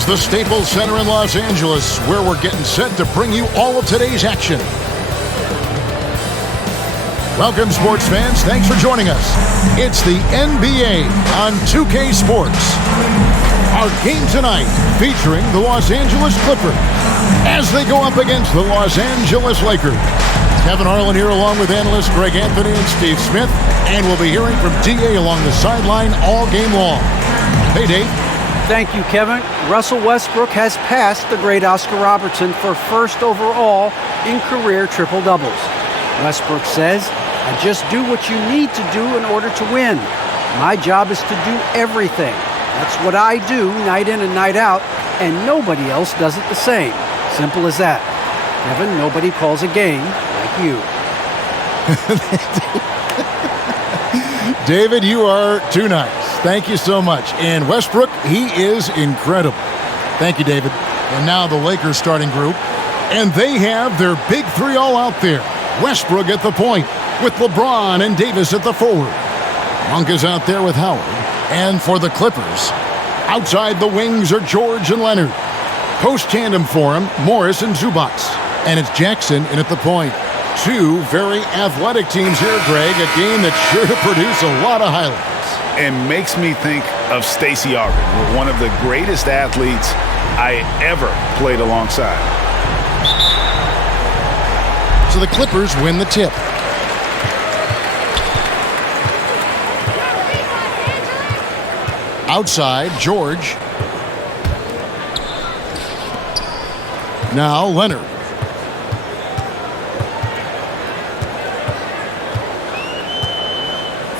is the Staples Center in Los Angeles, where we're getting set to bring you all of today's action. Welcome, sports fans. Thanks for joining us. It's the NBA on 2K Sports. Our game tonight featuring the Los Angeles Clippers as they go up against the Los Angeles Lakers. Kevin Harlan here along with analysts Greg Anthony and Steve Smith, and we'll be hearing from DA along the sideline all game long. Hey, Dave. Thank you, Kevin. Russell Westbrook has passed the great Oscar Robertson for first overall in career triple-doubles. Westbrook says, "I just do what you need to do in order to win. My job is to do everything. That's what I do night in and night out, and nobody else does it the same. Simple as that." Kevin, nobody calls a game like you. David, you are too nice. Thank you so much. And Westbrook, he is incredible. Thank you, David. And now the Lakers starting group. And they have their big three all out there. Westbrook at the point with LeBron and Davis at the forward. Monk is out there with Howard. And for the Clippers, outside the wings are George and Leonard. Post tandem for him, Morris and Zubac. And it's Jackson in at the point. Two very athletic teams here, Greg. A game that's sure to produce a lot of highlights. It makes me think of Stacey Augmon, one of the greatest athletes I ever played alongside. So the Clippers win the tip. Outside, George. Now Leonard.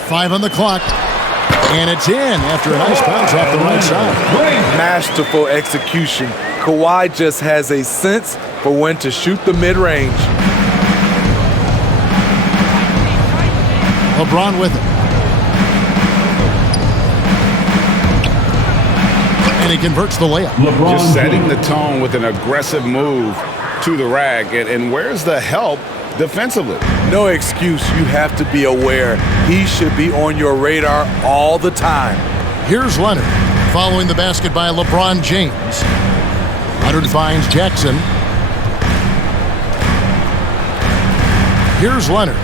Five on the clock. And it's in after a nice bounce off the right side. Masterful execution. Kawhi just has a sense for when to shoot the mid-range. LeBron with it. And he converts the layup. Just setting the tone with an aggressive move to the rack. And where's the help defensively? No excuse. You have to be aware. He should be on your radar all the time. Here's Leonard following the basket by LeBron James. Leonard finds Jackson. Here's Leonard.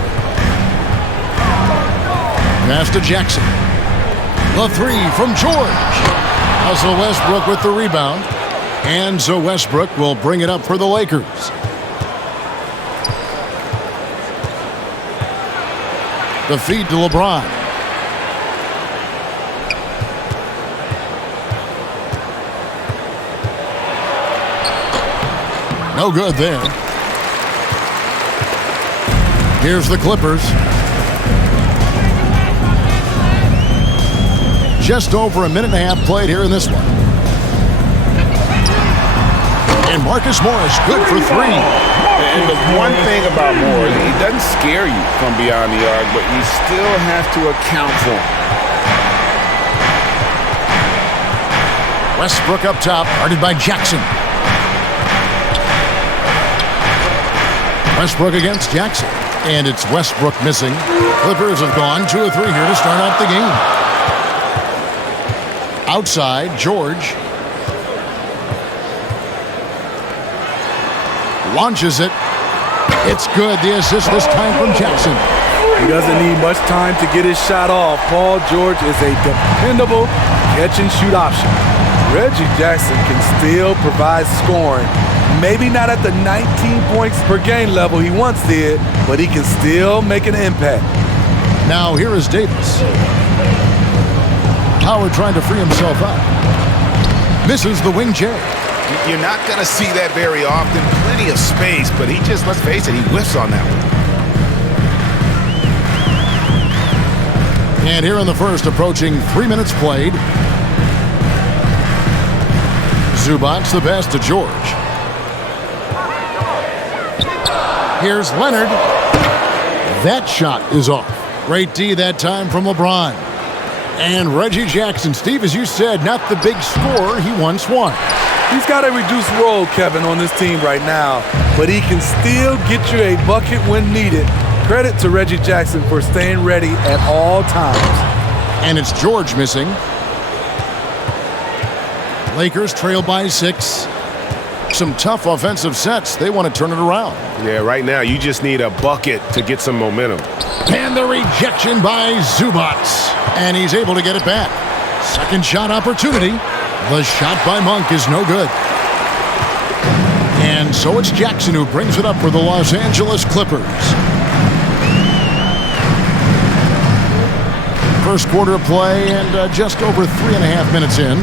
Pass to Jackson. The three from George. Russell Westbrook with the rebound. And so Westbrook will bring it up for the Lakers. The feed to LeBron. No good there. Here's the Clippers. Just over a minute and a half played here in this one. And Marcus Morris good for three. And the one thing about Morris, he doesn't scare you from beyond the arc, but you still have to account for him. Westbrook up top, guarded by Jackson. Westbrook against Jackson. And it's Westbrook missing. Clippers have gone 2 of 3 here to start out the game. Outside, George. Launches it. It's good. The assist this time from Jackson. He doesn't need much time to get his shot off. Paul George is a dependable catch-and-shoot option. Reggie Jackson can still provide scoring. Maybe not at the 19 points per game level he once did, but he can still make an impact. Now here is Davis. Howard trying to free himself up. Misses the wing J. You're not going to see that very often. Plenty of space, but he just, let's face it, he whiffs on that one. And here in the first, approaching 3 minutes played. Zubac the pass to George. Here's Leonard. That shot is off. Great D that time from LeBron. And Reggie Jackson, Steve, as you said, not the big scorer he once was. He's got a reduced role, Kevin, on this team right now, but he can still get you a bucket when needed. Credit to Reggie Jackson for staying ready at all times. And it's George missing. Lakers trail by 6. Some tough offensive sets. They want to turn it around. Yeah, right now you just need a bucket to get some momentum. And the rejection by Zubac. And he's able to get it back. Second shot opportunity. The shot by Monk is no good. And so it's Jackson who brings it up for the Los Angeles Clippers. First quarter of play and just over 3.5 minutes in.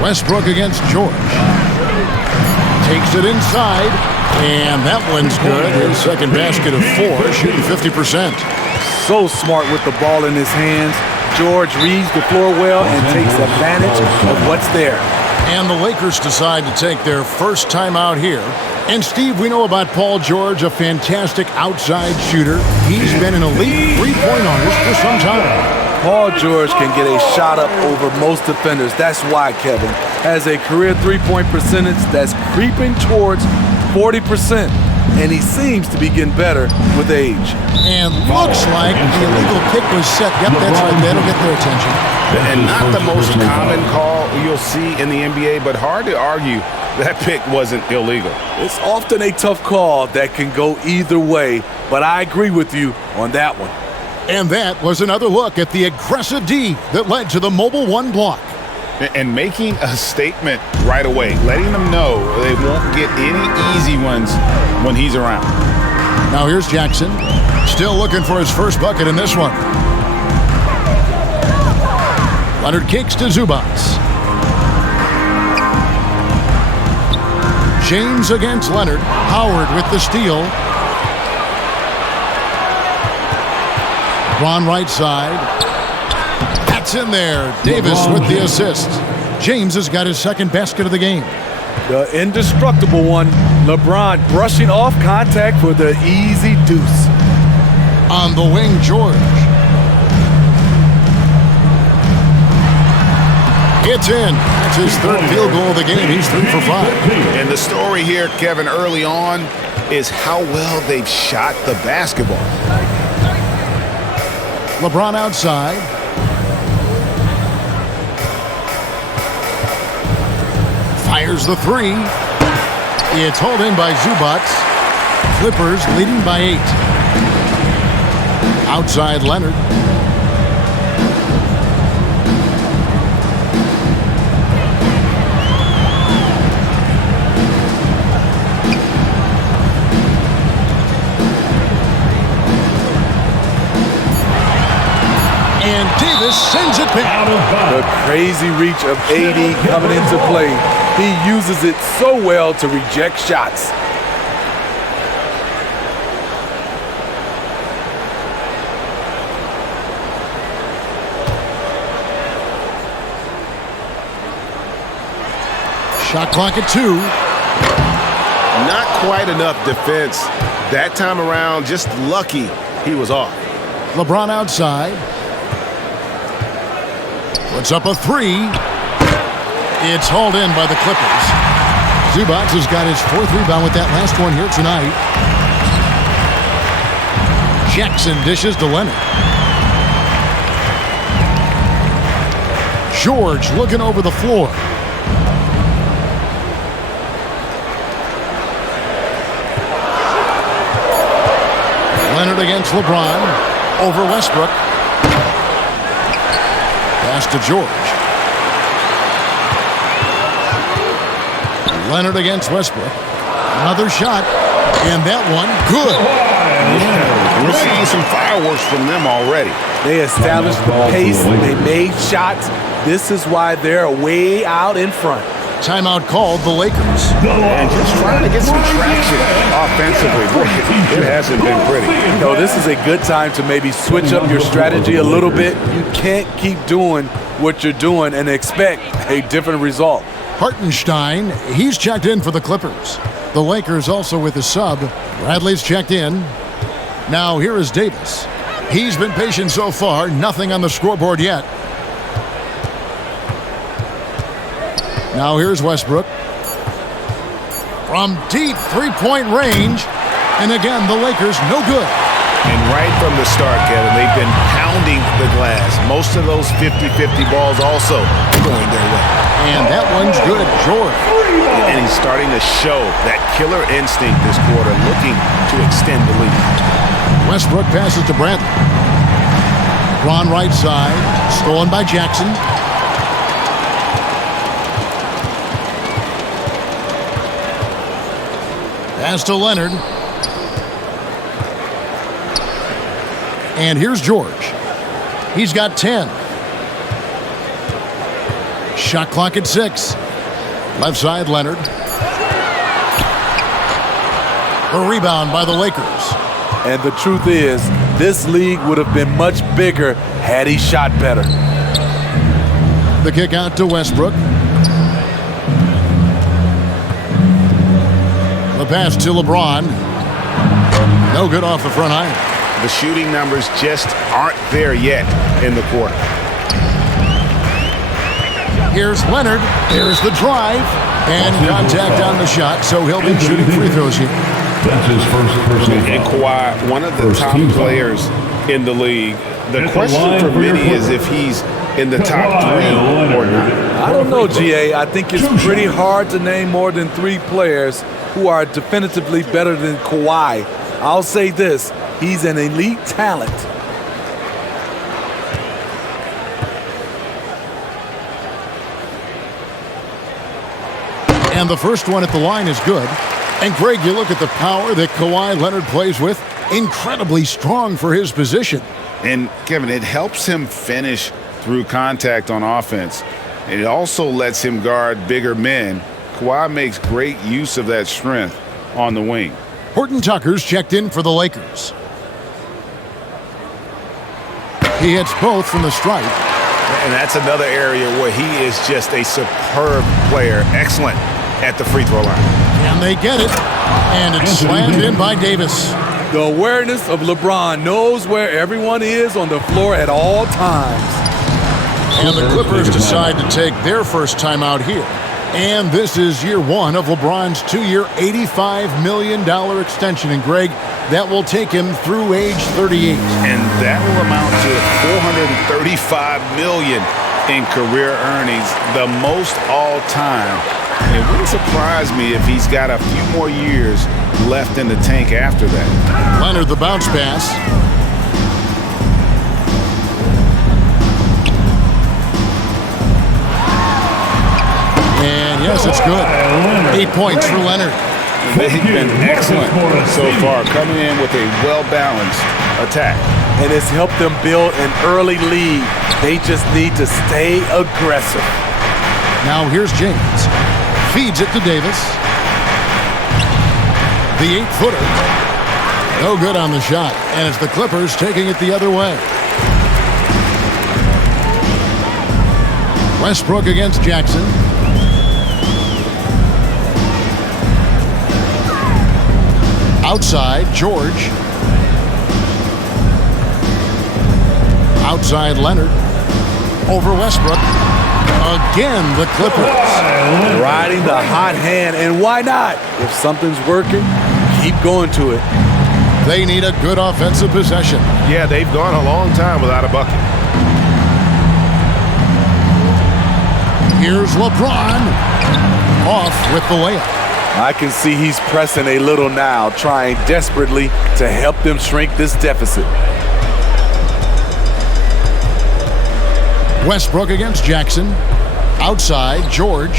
Westbrook against George. Takes it inside, and that one's good. His second basket of 4, shooting 50%. So smart with the ball in his hands. George reads the floor well and takes advantage of what's there. And the Lakers decide to take their first time out here. And Steve, we know about Paul George, a fantastic outside shooter. He's been an elite three-point artist for some time. Paul George can get a shot up over most defenders. That's why Kevin has a career three-point percentage that's creeping towards 40%. And he seems to be getting better with age. And looks like the illegal kick was set. Yep, that's right. That'll get their attention. And not the most common call you'll see in the NBA, but hard to argue that pick wasn't illegal. It's often a tough call that can go either way, but I agree with you on that one. And that was another look at the aggressive D that led to the Mobile One block. And making a statement right away, letting them know they won't get any easy ones when he's around. Now here's Jackson, still looking for his first bucket in this one. Leonard kicks to Zubac. James against Leonard. Howard with the steal. LeBron right side. That's in there. Davis with the assist. James has got his second basket of the game. The indestructible one. LeBron brushing off contact for the easy deuce. On the wing, George. It's in. That's his third field goal of the game. He's 3 for 5. And the story here, Kevin, early on is how well they've shot the basketball. LeBron outside. Fires the 3. It's hauled in by Zubac. Clippers leading by 8. Outside Leonard. And Davis sends it back. The crazy reach of AD coming into play. He uses it so well to reject shots. Shot clock at 2. Not quite enough defense. That time around, just lucky he was off. LeBron outside. Puts up a 3. It's hauled in by the Clippers. Zubac has got his 4th rebound with that last one here tonight. Jackson dishes to Leonard. George looking over the floor. Leonard against LeBron. Over Westbrook. Pass to George. Leonard against Westbrook. Another shot. And that one, good. We're seeing some fireworks from them already. They established the pace. They made shots. This is why they're way out in front. Timeout called the Lakers. And just trying to get some traction offensively. Boy, it hasn't been pretty. You know, this is a good time to maybe switch up your strategy a little bit. You can't keep doing what you're doing and expect a different result. Hartenstein, he's checked in for the Clippers. The Lakers also with a sub. Bradley's checked in. Now here is Davis. He's been patient so far. Nothing on the scoreboard yet. Now here's Westbrook. From deep three-point range. And again, the Lakers no good. And right from the start, Kevin, they've been pounding the glass. Most of those 50-50 balls also going their way. And that one's good, George. And he's starting to show that killer instinct this quarter, looking to extend the lead. Westbrook passes to Bradley. LeBron right side, stolen by Jackson. Pass to Leonard. And here's George. He's got 10. Shot clock at 6. Left side, Leonard. A rebound by the Lakers. And the truth is, this league would have been much bigger had he shot better. The kick out to Westbrook. The pass to LeBron. No good off the front iron. The shooting numbers just aren't there yet in the quarter. Here's Leonard. There's the drive. And contact on the shot, so he'll be shooting free throws here. That's his first personal foul. And Kawhi, one of the First top team players in the league. The At the question line for for your many is quarter. if he's in the top Kawhi 3 or Leonard. not. I don't know, GA. I think it's pretty hard to name more than 3 players who are definitively better than Kawhi. I'll say this, he's an elite talent. And the first one at the line is good. And Greg, you look at the power that Kawhi Leonard plays with. Incredibly strong for his position. And, Kevin, it helps him finish through contact on offense. It also lets him guard bigger men. Kawhi makes great use of that strength on the wing. Horton Tucker's checked in for the Lakers. He hits both from the stripe. And that's another area where he is just a superb player. Excellent at the free throw line. And they get it. And it's slammed in by Davis. The awareness of LeBron knows where everyone is on the floor at all times. And the Clippers decide to take their first time out here. And this is year 1 of LeBron's 2-year, $85 million extension. And Greg, that will take him through age 38. And that will amount to $435 million in career earnings, the most all time. It wouldn't surprise me if he's got a few more years left in the tank after that. Leonard, the bounce pass. And yes, it's good. 8 points for Leonard. They've been excellent so far, coming in with a well-balanced attack. And it's helped them build an early lead. They just need to stay aggressive. Now here's James. Feeds it to Davis. The 8-footer. No good on the shot. And it's the Clippers taking it the other way. Westbrook against Jackson. Outside, George. Outside, Leonard. Over Westbrook. Again, the Clippers. Riding the hot hand, and why not? If something's working, keep going to it. They need a good offensive possession. Yeah, they've gone a long time without a bucket. Here's LeBron. Off with the layup. I can see he's pressing a little now, trying desperately to help them shrink this deficit. Westbrook against Jackson. Outside, George.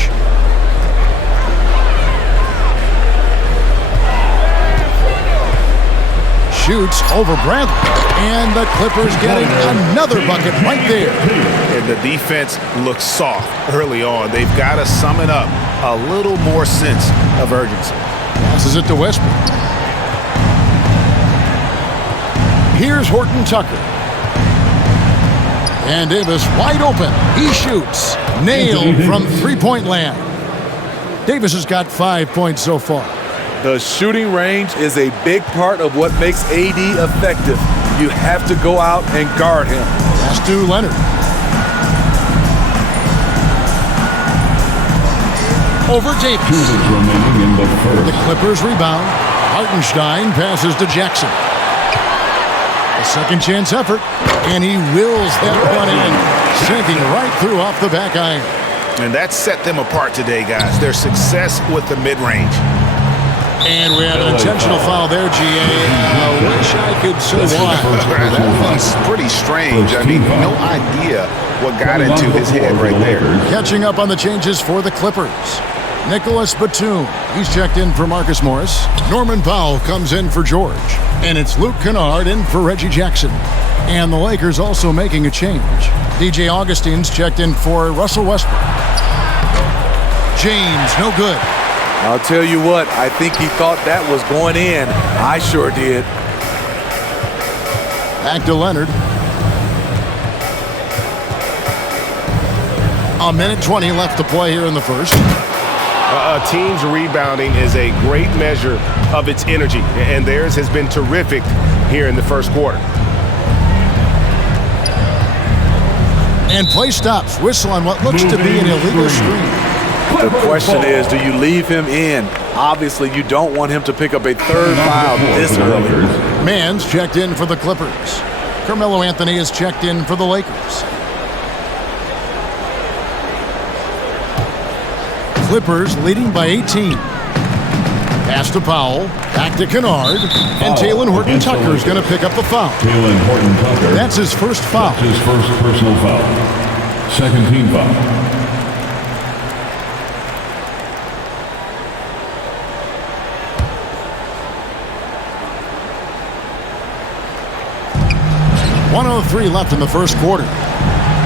Shoots over Bradley. And the Clippers getting another bucket right there. And the defense looks soft early on. They've got to sum it up. A little more sense of urgency. Passes it to Westbrook. Here's Horton Tucker. And Davis wide open. He shoots. Nailed from three-point land. Davis has got 5 points so far. The shooting range is a big part of what makes AD effective. You have to go out and guard him. Pass to Leonard. Over Davis. 2 minutes remaining in the The first. Clippers rebound. Hartenstein passes to Jackson. second chance effort, and he wills that one in, sinking right through off the back iron. And that set them apart today, guys. Their success with the mid-range. And we had an intentional foul there, GA. I wish I could say why. That was pretty strange. I mean, no idea what got into his head right there. Catching up on the changes for the Clippers. Nicholas Batum, he's checked in for Marcus Morris. Norman Powell comes in for George. And it's Luke Kennard in for Reggie Jackson. And the Lakers also making a change. DJ Augustine's checked in for Russell Westbrook. James, no good. I'll tell you what, I think he thought that was going in. I sure did. Back to Leonard. A minute 20 left to play here in the first. A team's rebounding is a great measure of its energy, and theirs has been terrific here in the first quarter. And play stops. Whistle on what looks to be an illegal screen. The question is, do you leave him in? Obviously, you don't want him to pick up a third foul this early. Mann's checked in for the Clippers. Carmelo Anthony is checked in for the Lakers. Clippers leading by 18. Pass to Powell, back to Kennard, and Talen Horton-Tucker is going to pick up the foul. Talen Horton-Tucker. That's his first foul. That's his first personal foul. Second team foul. .103 left in the first quarter.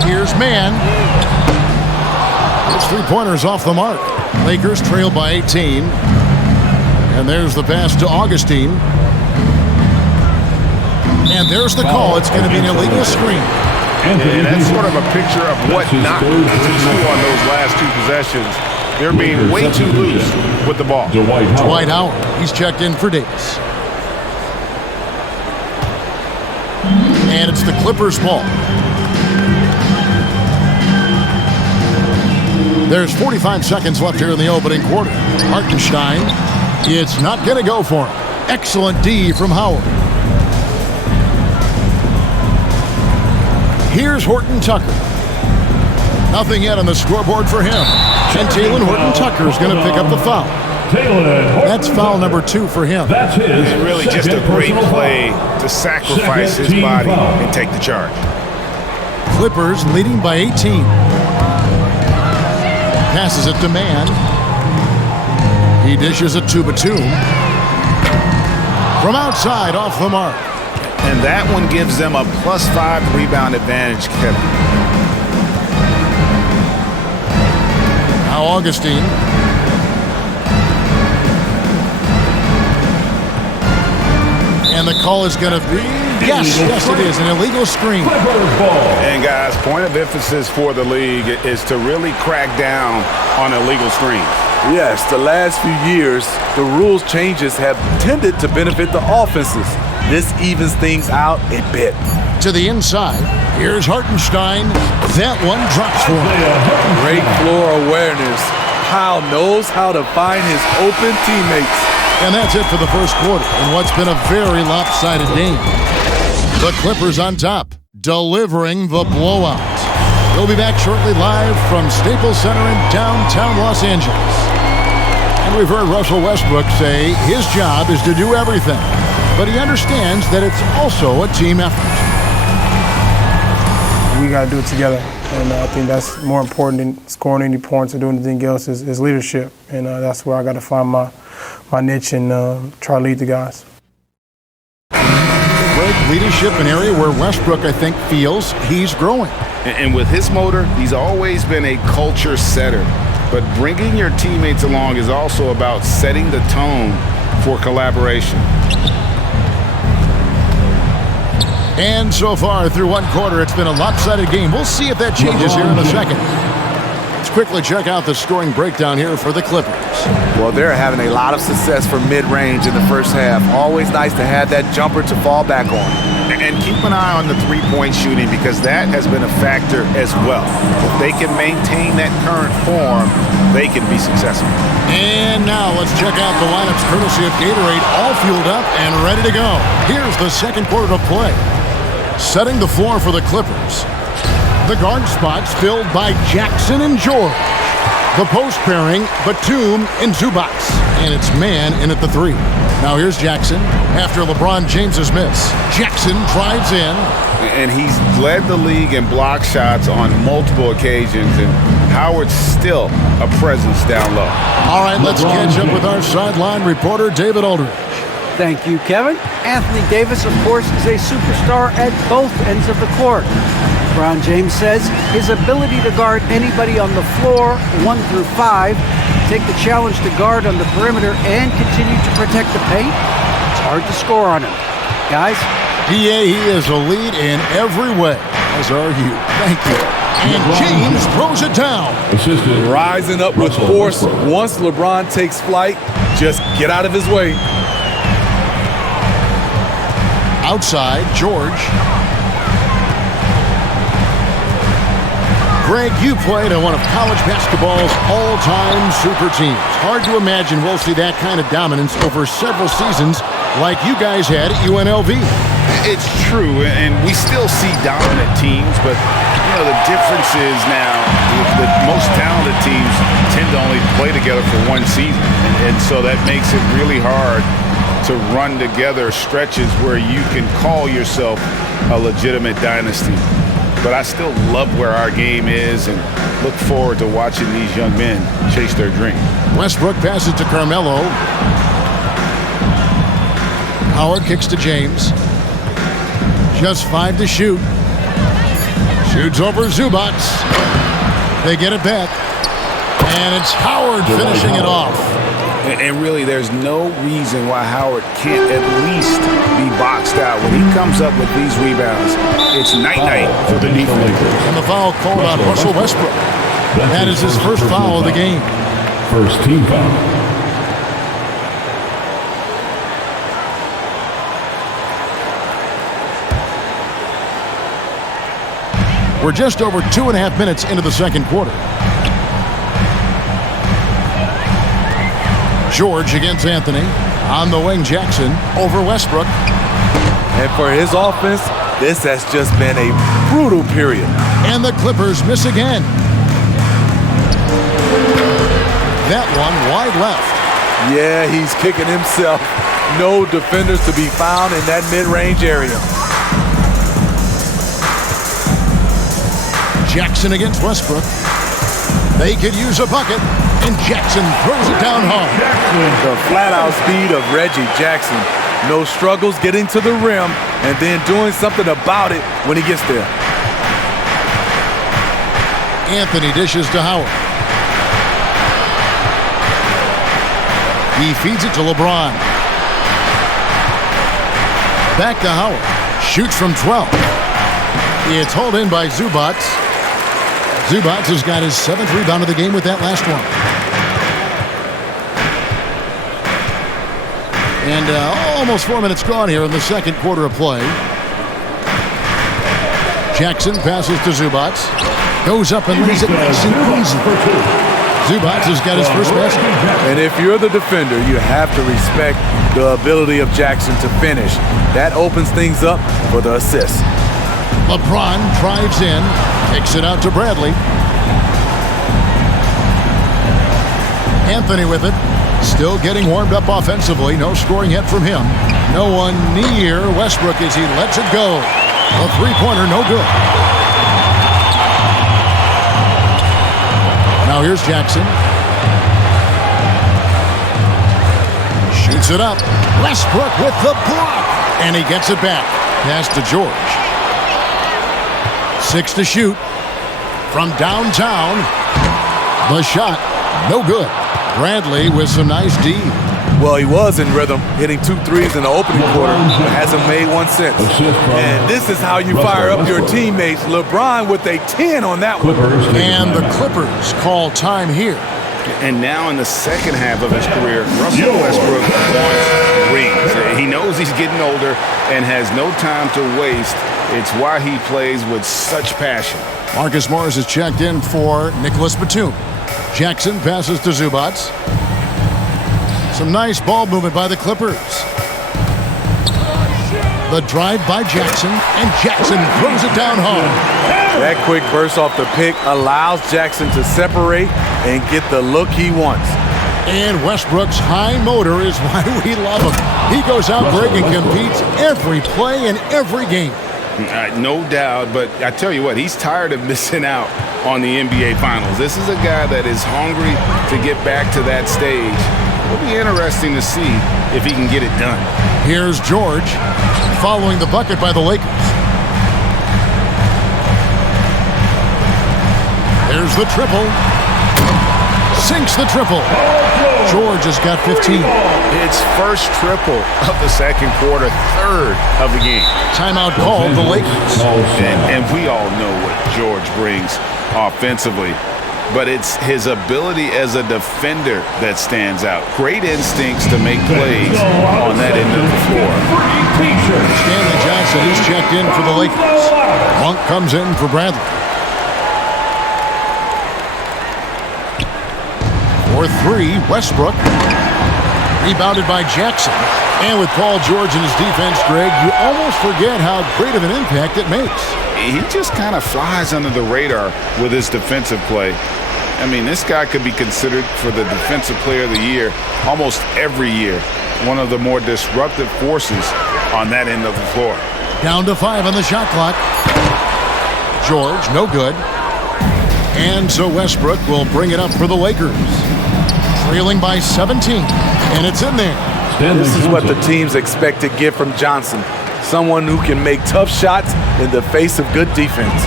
Here's Mann. His three-pointers off the mark. Lakers trail by 18. And there's the pass to Augustine. And there's the call. It's going to be an illegal screen. And that's sort of a picture of what not to do on those last two possessions. They're being way too loose with the ball. Dwight Howard. He's checked in for Davis. And it's the Clippers' ball. There's 45 seconds left here in the opening quarter. Hartenstein, it's not going to go for him. Excellent D from Howard. Here's Horton-Tucker. Nothing yet on the scoreboard for him. And Talen Horton-Tucker is going to pick up the foul. That's foul number 2 for him. That's his. And really just a great play to sacrifice his body and take the charge. Clippers leading by 18. Passes it to Mann. He dishes it to Batum. From outside, off the mark. And that one gives them a +5 rebound advantage, Kevin. Now Augustine. And the call is going to be, yes, it is, an illegal screen. And guys, point of emphasis for the league is to really crack down on illegal screens. Yes, the last few years, the rules changes have tended to benefit the offenses. This evens things out a bit. To the inside, here's Hartenstein. That one drops for him. Great floor awareness. Powell knows how to find his open teammates. And that's it for the first quarter in what's been a very lopsided game. The Clippers on top, delivering the blowout. We'll be back shortly live from Staples Center in downtown Los Angeles. And we've heard Russell Westbrook say his job is to do everything, but he understands that it's also a team effort. We got to do it together, and I think that's more important than scoring any points or doing anything else is leadership, and that's where I got to find my niche and try to lead the guys. Great leadership, an area where Westbrook, I think, feels he's growing. And with his motor, he's always been a culture setter. But bringing your teammates along is also about setting the tone for collaboration. And so far, through one quarter, it's been a lopsided game. We'll see if that changes here in a second. Let's quickly check out the scoring breakdown here for the Clippers. Well, they're having a lot of success from mid-range in the first half. Always nice to have that jumper to fall back on. And keep an eye on the three-point shooting because that has been a factor as well. If they can maintain that current form, they can be successful. And now let's check out the lineups courtesy of Gatorade, all fueled up and ready to go. Here's the second quarter of play. setting the floor for the Clippers. The guard spots filled by Jackson and George. The post pairing, Batum and Zubac. And it's man in at the 3. Now here's Jackson after LeBron James's miss. Jackson drives in. And he's led the league in block shots on multiple occasions, and Howard's still a presence down low. All right, let's catch up with our sideline reporter, David Aldridge. Thank you, Kevin. Anthony Davis, of course, is a superstar at both ends of the court. LeBron James says his ability to guard anybody on the floor, 1 through 5, take the challenge to guard on the perimeter and continue to protect the paint, it's hard to score on him. Guys? DA, he is a lead in every way, as are you. Thank you. And James throws it down. Rising up with force. Once LeBron takes flight, just get out of his way. Outside, George. Greg, you played on one of college basketball's all-time super teams. Hard to imagine we'll see that kind of dominance over several seasons like you guys had at UNLV. It's true, and we still see dominant teams, but the difference is now the most talented teams tend to only play together for one season, and so that makes it really hard to run together stretches where you can call yourself a legitimate dynasty. But I still love where our game is and look forward to watching these young men chase their dream. Westbrook passes to Carmelo. Howard kicks to James. Just 5 to shoot. Shoots over Zubac. They get it back. And it's Howard finishing it off. And really, there's no reason why Howard can't at least be boxed out. When he comes up with these rebounds, it's night-night for the defense. And the foul called on Russell Westbrook. That is his first foul of the game. First team foul. We're just over 2.5 minutes into the second quarter. George against Anthony. On the wing, Jackson over Westbrook. And for his offense, this has just been a brutal period. And the Clippers miss again. That one wide left. Yeah, he's kicking himself. No defenders to be found in that mid-range area. Jackson against Westbrook. They could use a bucket, and Jackson throws it down hard. The flat-out speed of Reggie Jackson. No struggles getting to the rim and then doing something about it when he gets there. Anthony dishes to Howard. He feeds it to LeBron. Back to Howard. Shoots from 12. It's hauled in by Zubac. Zubac has got his 7th rebound of the game with that last one. And almost 4 minutes gone here in the second quarter of play. Jackson passes to Zubac. Goes up and lays it nice and easy. Zubac has got his first basket. And if you're the defender, you have to respect the ability of Jackson to finish. That opens things up for the assist. LeBron drives in, kicks it out to Bradley. Anthony with it, still getting warmed up offensively. No scoring yet from him. No one near Westbrook as he lets it go. A three-pointer, no good. Now here's Jackson. Shoots it up. Westbrook with the block. And he gets it back. Pass to George. 6 to shoot from downtown. The shot, no good. Bradley with some nice D. Well, he was in rhythm, hitting 2 threes in the opening quarter, but hasn't made one since. And this is how you fire up your teammates. LeBron with a 10 on that one. And the Clippers call time here. And now in the second half of his career, Russell Westbrook wants rings. He knows he's getting older and has no time to waste. It's why he plays with such passion. Marcus Morris is checked in for Nicholas Batum. Jackson passes to Zubac. Some nice ball movement by the Clippers. The drive by Jackson, and Jackson throws it down hard. That quick burst off the pick allows Jackson to separate and get the look he wants. And Westbrook's high motor is why we love him. He goes out big and competes every play in every game. No doubt, but I tell you what, he's tired of missing out on the NBA Finals. This is a guy that is hungry to get back to that stage. It'll be interesting to see if he can get it done. Here's George following the bucket by the Lakers. There's the triple. Sinks the triple. George has got 15. It's first triple of the second quarter, third of the game. Timeout called the Lakers. And we all know what George brings offensively, but it's his ability as a defender that stands out. Great instincts to make plays on that end of the floor. Stanley Johnson is checked in for the Lakers. Monk comes in for Bradley. For three, Westbrook. Rebounded by Jackson. And with Paul George in his defense, Greg, you almost forget how great of an impact it makes. He just kind of flies under the radar with his defensive play. I mean, this guy could be considered for the Defensive Player of the Year almost every year. One of the more disruptive forces on that end of the floor. Down to 5 on the shot clock. George, no good. And so Westbrook will bring it up for the Lakers. Trailing by 17, and it's in there. This is what the teams expect to get from Johnson. Someone who can make tough shots in the face of good defense.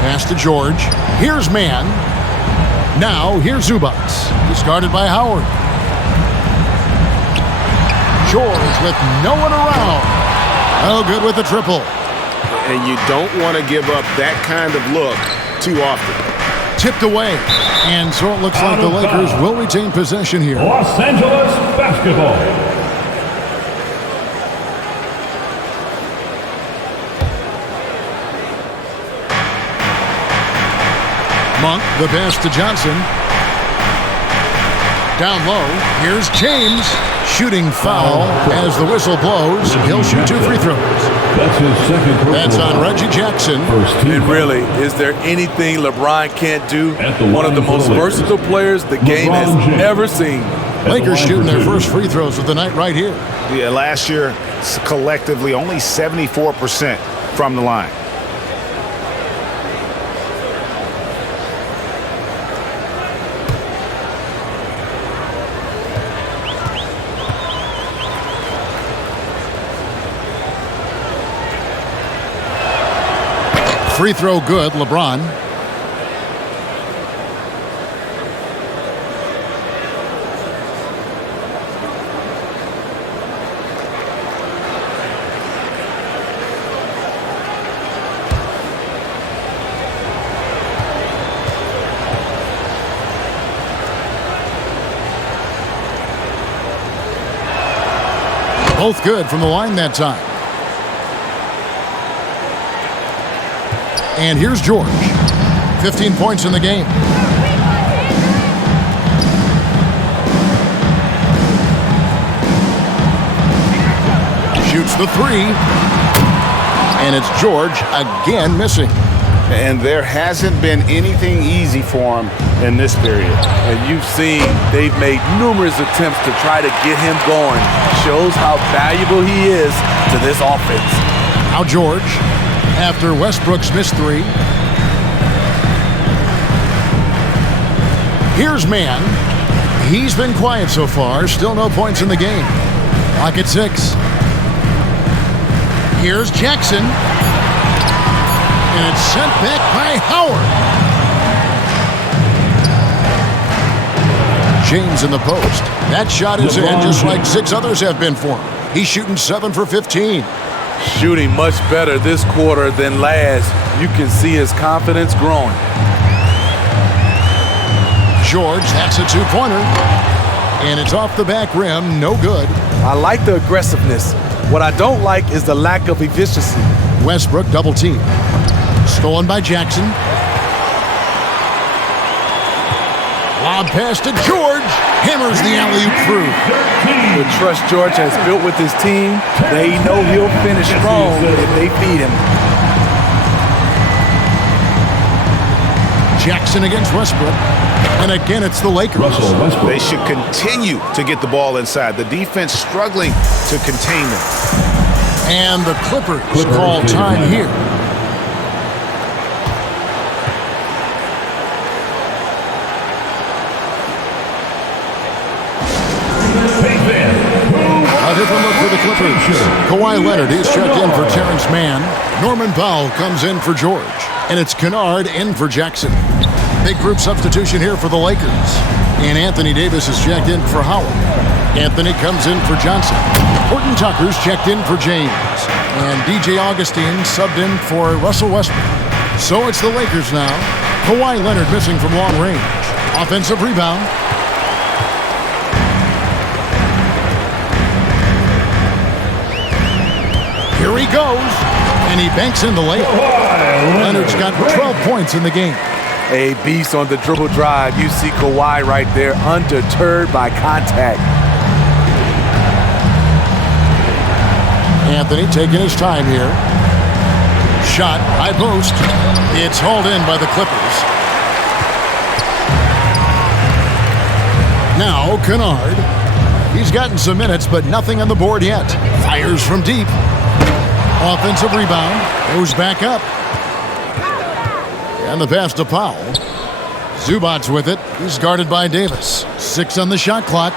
Pass to George. Here's Mann. Now here's Zubac. He's guarded by Howard. George with no one around. Oh, good with the triple. And you don't want to give up that kind of look too often. Tipped away. And so it looks like the Lakers will retain possession here. Los Angeles basketball. Monk, the pass to Johnson. Down low, here's James. Shooting foul as the whistle blows. He'll shoot 2 free throws. That's his second. That's on Reggie Jackson. And really, is there anything LeBron can't do? One of the most versatile players the game has ever seen. Lakers shooting their first free throws of the night right here. Yeah, last year, collectively, only 74% from the line. Free throw good, LeBron. Both good from the line that time. And here's George. 15 points in the game. Shoots the 3. And it's George again missing. And there hasn't been anything easy for him in this period. And you've seen they've made numerous attempts to try to get him going. Shows how valuable he is to this offense. Now George, after Westbrook's missed 3. Here's Mann. He's been quiet so far. Still no points in the game. Clock at 6. Here's Jackson. And it's sent back by Howard. James in the post. That shot is in just like 6 others have been for him. He's shooting 7 for 15. Shooting much better this quarter than last. You can see his confidence growing. George, that's a 2-pointer. And it's off the back rim, no good. I like the aggressiveness. What I don't like is the lack of efficiency. Westbrook double team. Stolen by Jackson. Lob pass to George. Hammers the alley-oop through. The trust George has built with his team, they know he'll finish strong if they feed him. Jackson against Westbrook. And again, it's the Lakers. They should continue to get the ball inside. The defense struggling to contain them. And the Clippers call time here. A different look for the Clippers. Kawhi Leonard is checked in for Terrence Mann. Norman Powell comes in for George. And it's Kennard in for Jackson. Big group substitution here for the Lakers. And Anthony Davis is checked in for Howard. Anthony comes in for Johnson. Horton Tucker's checked in for James. And DJ Augustine subbed in for Russell Westbrook. So it's the Lakers now. Kawhi Leonard missing from long range. Offensive rebound. Here he goes. And he banks in the layup. Leonard's got 12 points in the game. A beast on the dribble drive. You see Kawhi right there, undeterred by contact. Anthony taking his time here. Shot, high post. It's hauled in by the Clippers. Now Kennard. He's gotten some minutes, but nothing on the board yet. Fires from deep. Offensive rebound. Goes back up. And the pass to Powell. Zubac's with it. He's guarded by Davis. 6 on the shot clock.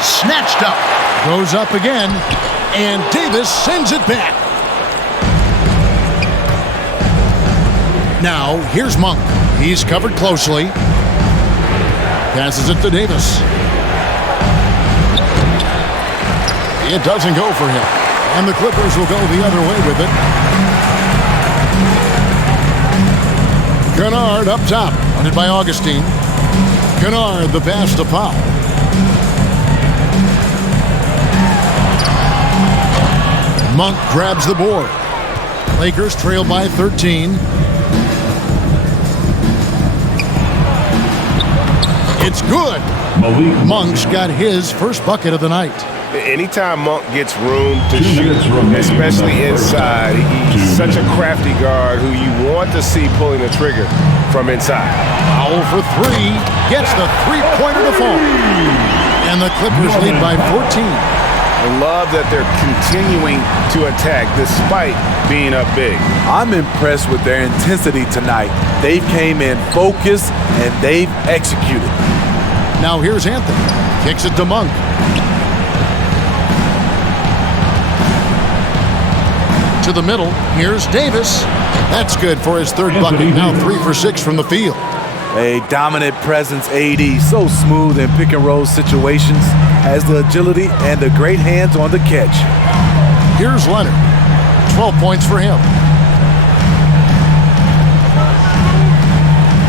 Snatched up. Goes up again. And Davis sends it back. Now, here's Monk. He's covered closely. Passes it to Davis. It doesn't go for him. And the Clippers will go the other way with it. Kennard up top. Running by Augustine. Kennard, the pass to Powell. Monk grabs the board. Lakers trail by 13. It's good. Monk's got his first bucket of the night. Anytime Monk gets room to shoot, especially inside, he's such a crafty guard who you want to see pulling the trigger from inside. Powell for 3. Gets the three-pointer to fall. And the Clippers lead by 14. I love that they're continuing to attack despite being up big. I'm impressed with their intensity tonight. They came in focused and they've executed. Now here's Anthony. Kicks it to Monk. To the middle. Here's Davis. That's good for his third bucket. Now 3 for 6 from the field. A dominant presence, AD. So smooth in pick-and-roll situations. Has the agility and the great hands on the catch. Here's Leonard. 12 points for him.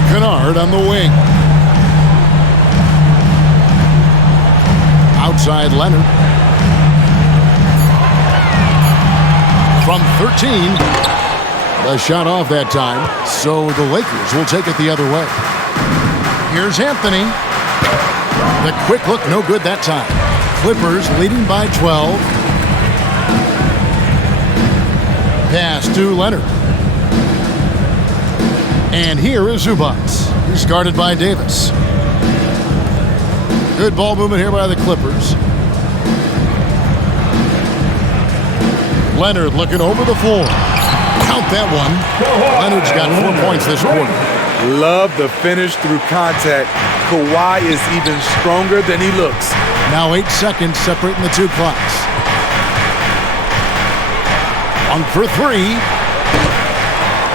Kennard on the wing. Outside Leonard. From 13. The shot off that time. So the Lakers will take it the other way. Here's Anthony. The quick look, no good that time. Clippers leading by 12. Pass to Leonard. And here is Zubac. He's guarded by Davis. Good ball movement here by the Clippers. Leonard looking over the floor. Count that one. Leonard's got 4 points this quarter. Love the finish through contact. Kawhi is even stronger than he looks. Now 8 seconds separating the two clocks. Monk for 3.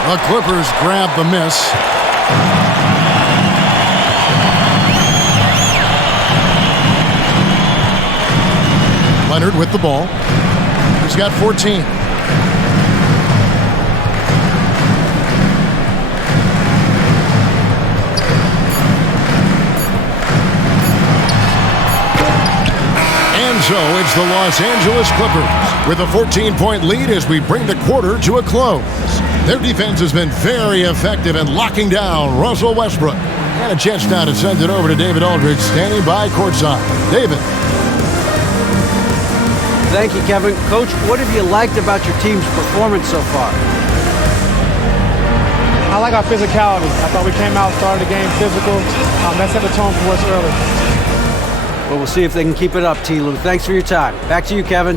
The Clippers grab the miss. Leonard with the ball. He's got 14. And so it's the Los Angeles Clippers with a 14-point lead as we bring the quarter to a close. Their defense has been very effective in locking down Russell Westbrook. And a chance now to send it over to David Aldridge, standing by courtside. David. Thank you, Kevin. Coach, what have you liked about your team's performance so far? I like our physicality. I thought we came out, started the game physical. That set the tone for us early. Well, we'll see if they can keep it up, T-Lou. Thanks for your time. Back to you, Kevin.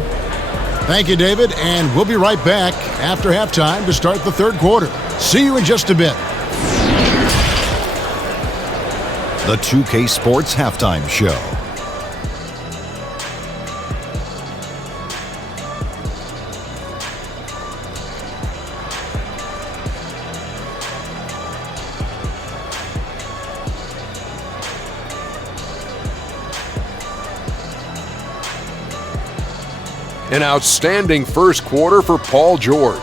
Thank you, David, and we'll be right back after halftime to start the third quarter. See you in just a bit. The 2K Sports Halftime Show. An outstanding first quarter for Paul George.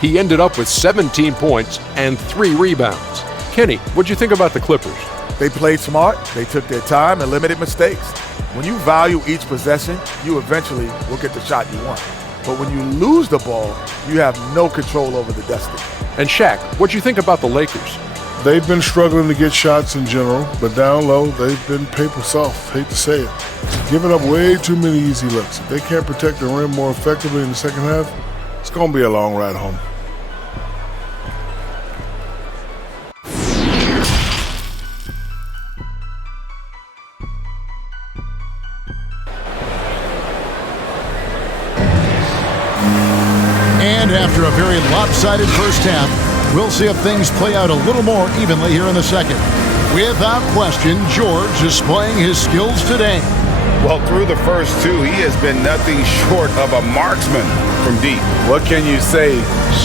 He ended up with 17 points and 3 rebounds. Kenny, what'd you think about the Clippers? They played smart, they took their time and limited mistakes. When you value each possession, you eventually will get the shot you want. But when you lose the ball, you have no control over the destiny. And Shaq, what'd you think about the Lakers? They've been struggling to get shots in general, but down low, they've been paper soft, hate to say it. Giving up way too many easy looks. If they can't protect the rim more effectively in the second half, it's going to be a long ride home. And after a very lopsided first half, we'll see if things play out a little more evenly here in the second. Without question, George displaying his skills today. Well, through the first two, he has been nothing short of a marksman from deep. What can you say?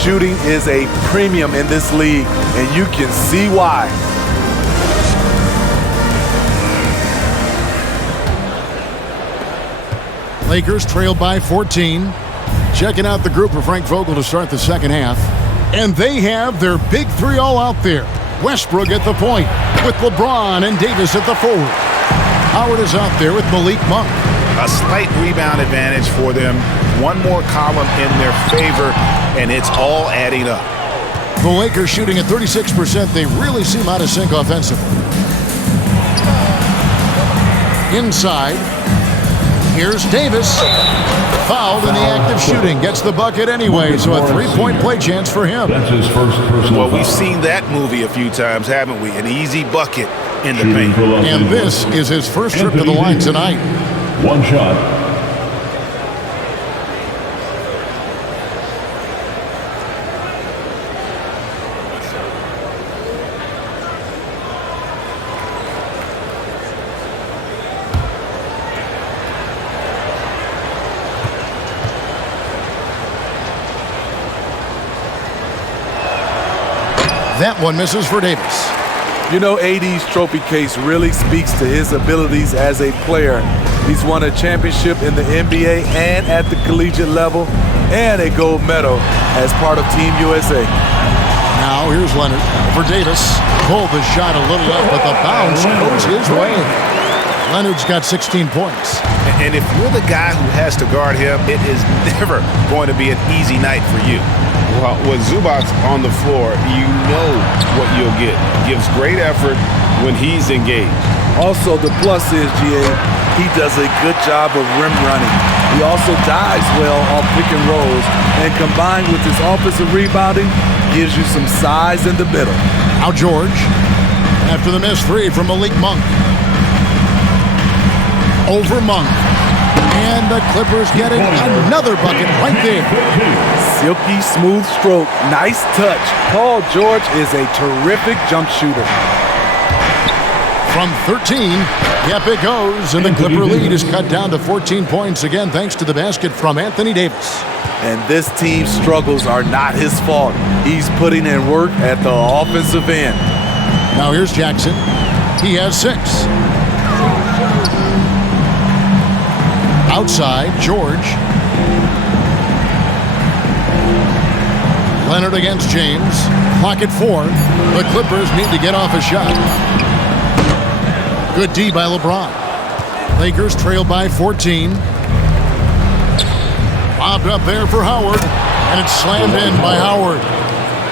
Shooting is a premium in this league, and you can see why. Lakers trail by 14. Checking out the group of Frank Vogel to start the second half. And they have their big three all out there. Westbrook at the point with LeBron and Davis at the forward. Howard is out there with Malik Monk. A slight rebound advantage for them. One more column in their favor, and it's all adding up. The Lakers shooting at 36%. They really seem out of sync offensively. Inside. Here's Davis. Fouled in the act of shooting. Gets the bucket anyway, so a three-point play chance for him. That's his first personal Well, we've foul. seen that movie a few times, haven't we? An easy bucket in the paint. For Los And Angeles. this is his first trip to the line tonight. One shot. That one misses for Davis. You know, AD's trophy case really speaks to his abilities as a player. He's won a championship in the NBA and at the collegiate level, and a gold medal as part of Team USA. Now here's Leonard for Davis. Pulled the shot a little up, but the bounce goes his way. Leonard's got 16 points. And if you're the guy who has to guard him, it is never going to be an easy night for you. Well, with Zubac's on the floor, you know what you'll get. Gives great effort when he's engaged. Also, the plus is, GA, he does a good job of rim running. He also dives well off pick and rolls, and combined with his offensive rebounding, gives you some size in the middle. Now George, after the missed three from Malik Monk. Over Monk. And the Clippers getting another bucket right there. Silky smooth stroke, nice touch. Paul George is a terrific jump shooter. From 13, yep, it goes, and the Clipper lead is cut down to 14 points again thanks to the basket from Anthony Davis. And this team's struggles are not his fault. He's putting in work at the offensive end. Now here's Jackson. He has 6. Outside, George. Leonard against James. Clock at 4. The Clippers need to get off a shot. Good D by LeBron. Lakers trail by 14. Lobbed up there for Howard. And it's slammed in by Howard.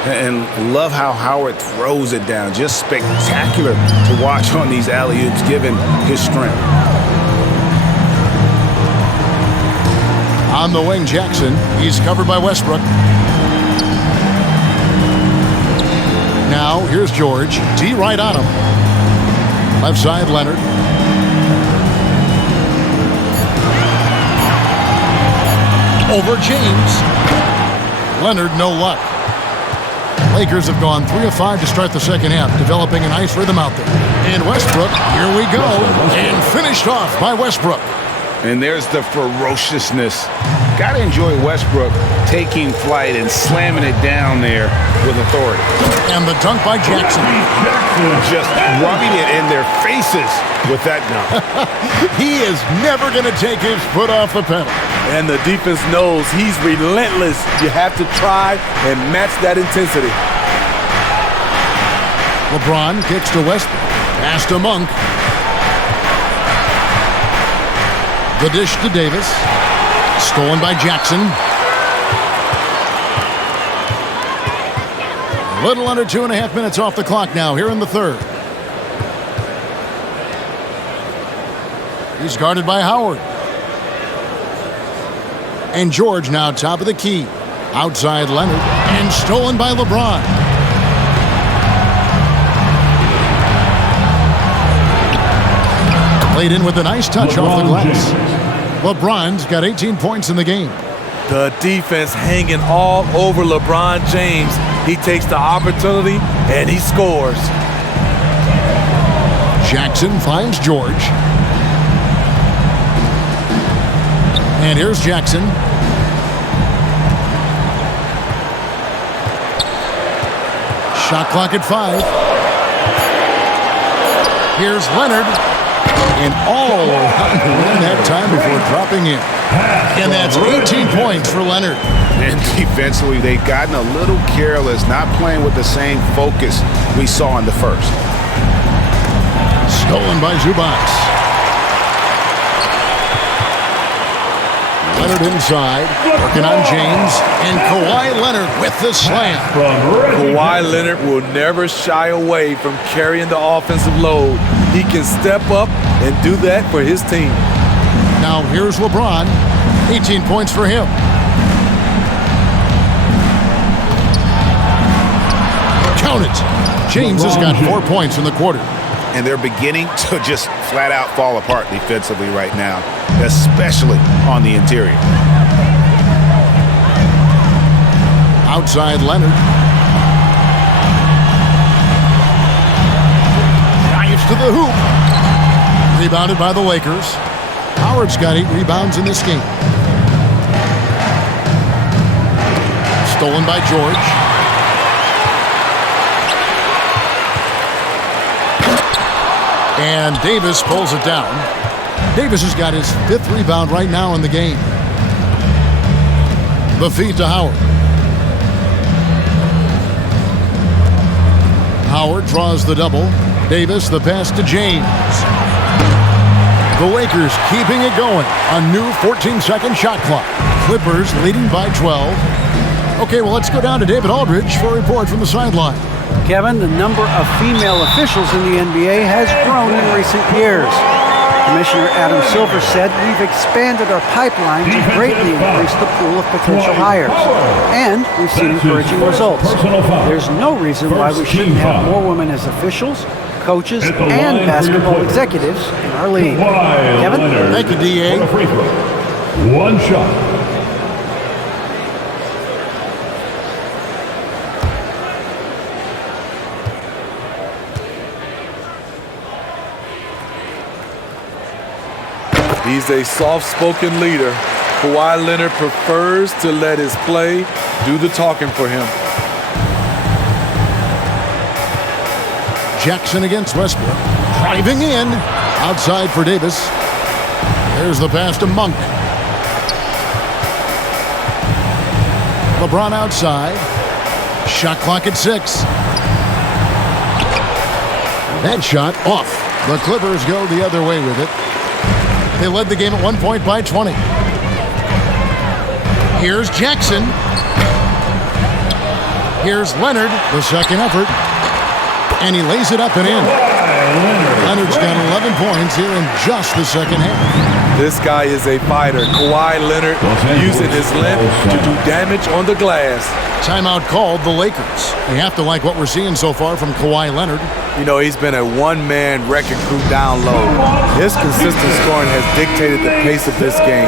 And love how Howard throws it down. Just spectacular to watch on these alley-oops, given his strength. On the wing, Jackson. He's covered by Westbrook. Now, here's George. D right on him. Left side, Leonard. Over James. Leonard, no luck. Lakers have gone 3 of 5 to start the second half, developing a nice rhythm out there. And Westbrook, here we go. And finished off by Westbrook. And there's the ferociousness. Got to enjoy Westbrook taking flight and slamming it down there with authority. And the dunk by Jackson. Just rubbing it in their faces with that dunk. He is never going to take his foot off the pedal. And the defense knows he's relentless. You have to try and match that intensity. LeBron kicks to Westbrook. Pass to Monk. The dish to Davis. Stolen by Jackson. A little under 2.5 minutes off the clock now here in the third. He's guarded by Howard. And George now top of the key. Outside Leonard. And stolen by LeBron. Played in with a nice touch off the glass. LeBron's got 18 points in the game. The defense hanging all over LeBron James. He takes the opportunity and he scores. Jackson finds George. And here's Jackson. Shot clock at 5. Here's Leonard. And all around the rim that time before dropping in. And that's 18 points for Leonard. And defensively, they've gotten a little careless, not playing with the same focus we saw in the first. Stolen by Zubac. Leonard inside, working on James, and Kawhi Leonard with the slam. Kawhi Leonard will never shy away from carrying the offensive load. He can step up and do that for his team. Now here's LeBron, 18 points for him. Count it. James has got 4 points in the quarter. And they're beginning to just flat out fall apart defensively right now, especially on the interior. Outside Leonard. Drives to the hoop. Rebounded by the Lakers. Howard's got 8 rebounds in this game. Stolen by George. And Davis pulls it down. Davis has got his 5th rebound right now in the game. The feed to Howard. Howard draws the double. Davis the pass to James. The Lakers keeping it going. A new 14-second shot clock. Clippers leading by 12. Okay, well, let's go down to David Aldridge for a report from the sideline. Kevin, the number of female officials in the NBA has grown in recent years. Commissioner Adam Silver said, "We've expanded our pipeline to greatly increase the pool of potential hires, and we've seen encouraging results. There's no reason why we shouldn't have more women as officials, coaches, and basketball executives in our league." Kevin? Thank you, DA. One shot. He's a soft-spoken leader. Kawhi Leonard prefers to let his play do the talking for him. Jackson against Westbrook. Driving in. Outside for Davis. There's the pass to Monk. LeBron outside. Shot clock at 6. That shot off. The Clippers go the other way with it. They led the game at 1 point by 20. Here's Jackson. Here's Leonard, the second effort. And he lays it up and in. Leonard's got 11 points here in just the second half. This guy is a fighter. Kawhi Leonard using his length to do damage on the glass. Timeout called the Lakers. We have to like what we're seeing so far from Kawhi Leonard. You know, he's been a one-man wrecking crew down low. His consistent scoring has dictated the pace of this game.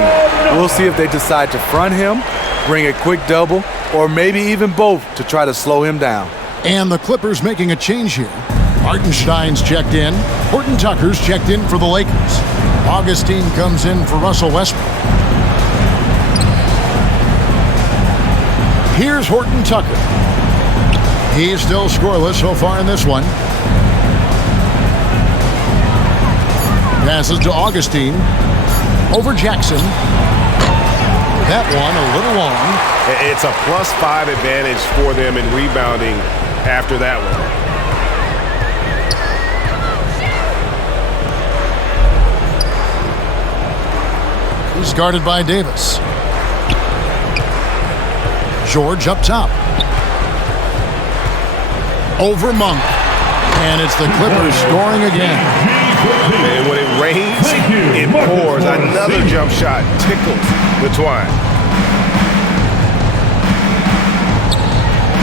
We'll see if they decide to front him, bring a quick double, or maybe even both to try to slow him down. And the Clippers making a change here. Hartenstein's checked in. Horton Tucker's checked in for the Lakers. Augustine comes in for Russell Westbrook. Here's Horton Tucker. He's still scoreless so far in this one. Passes to Augustine. Over Jackson. That one a little long. It's a +5 advantage for them in rebounding after that one. He's guarded by Davis. George up top. Over Monk. And it's the Clippers scoring again. And when it rains, it pours. Another jump shot tickles the twine.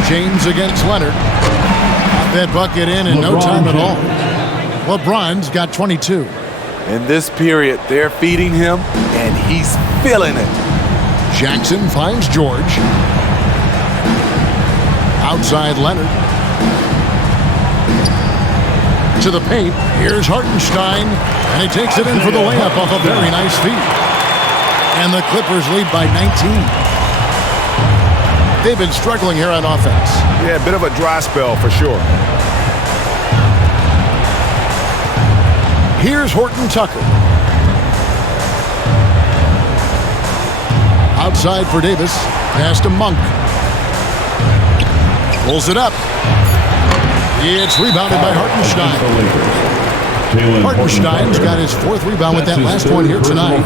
James against Leonard. Got that bucket in no time at all. LeBron's got 22. In this period, they're feeding him, and he's feeling it. Jackson finds George. Outside Leonard. To the paint. Here's Hartenstein. And he takes it in for the layup off a very nice feed. And the Clippers lead by 19. They've been struggling here on offense. Yeah, a bit of a dry spell for sure. Here's Horton Tucker. Outside for Davis. Pass to Monk. Pulls it up. It's rebounded by Hartenstein. Hartenstein's got his fourth rebound with that last one here tonight.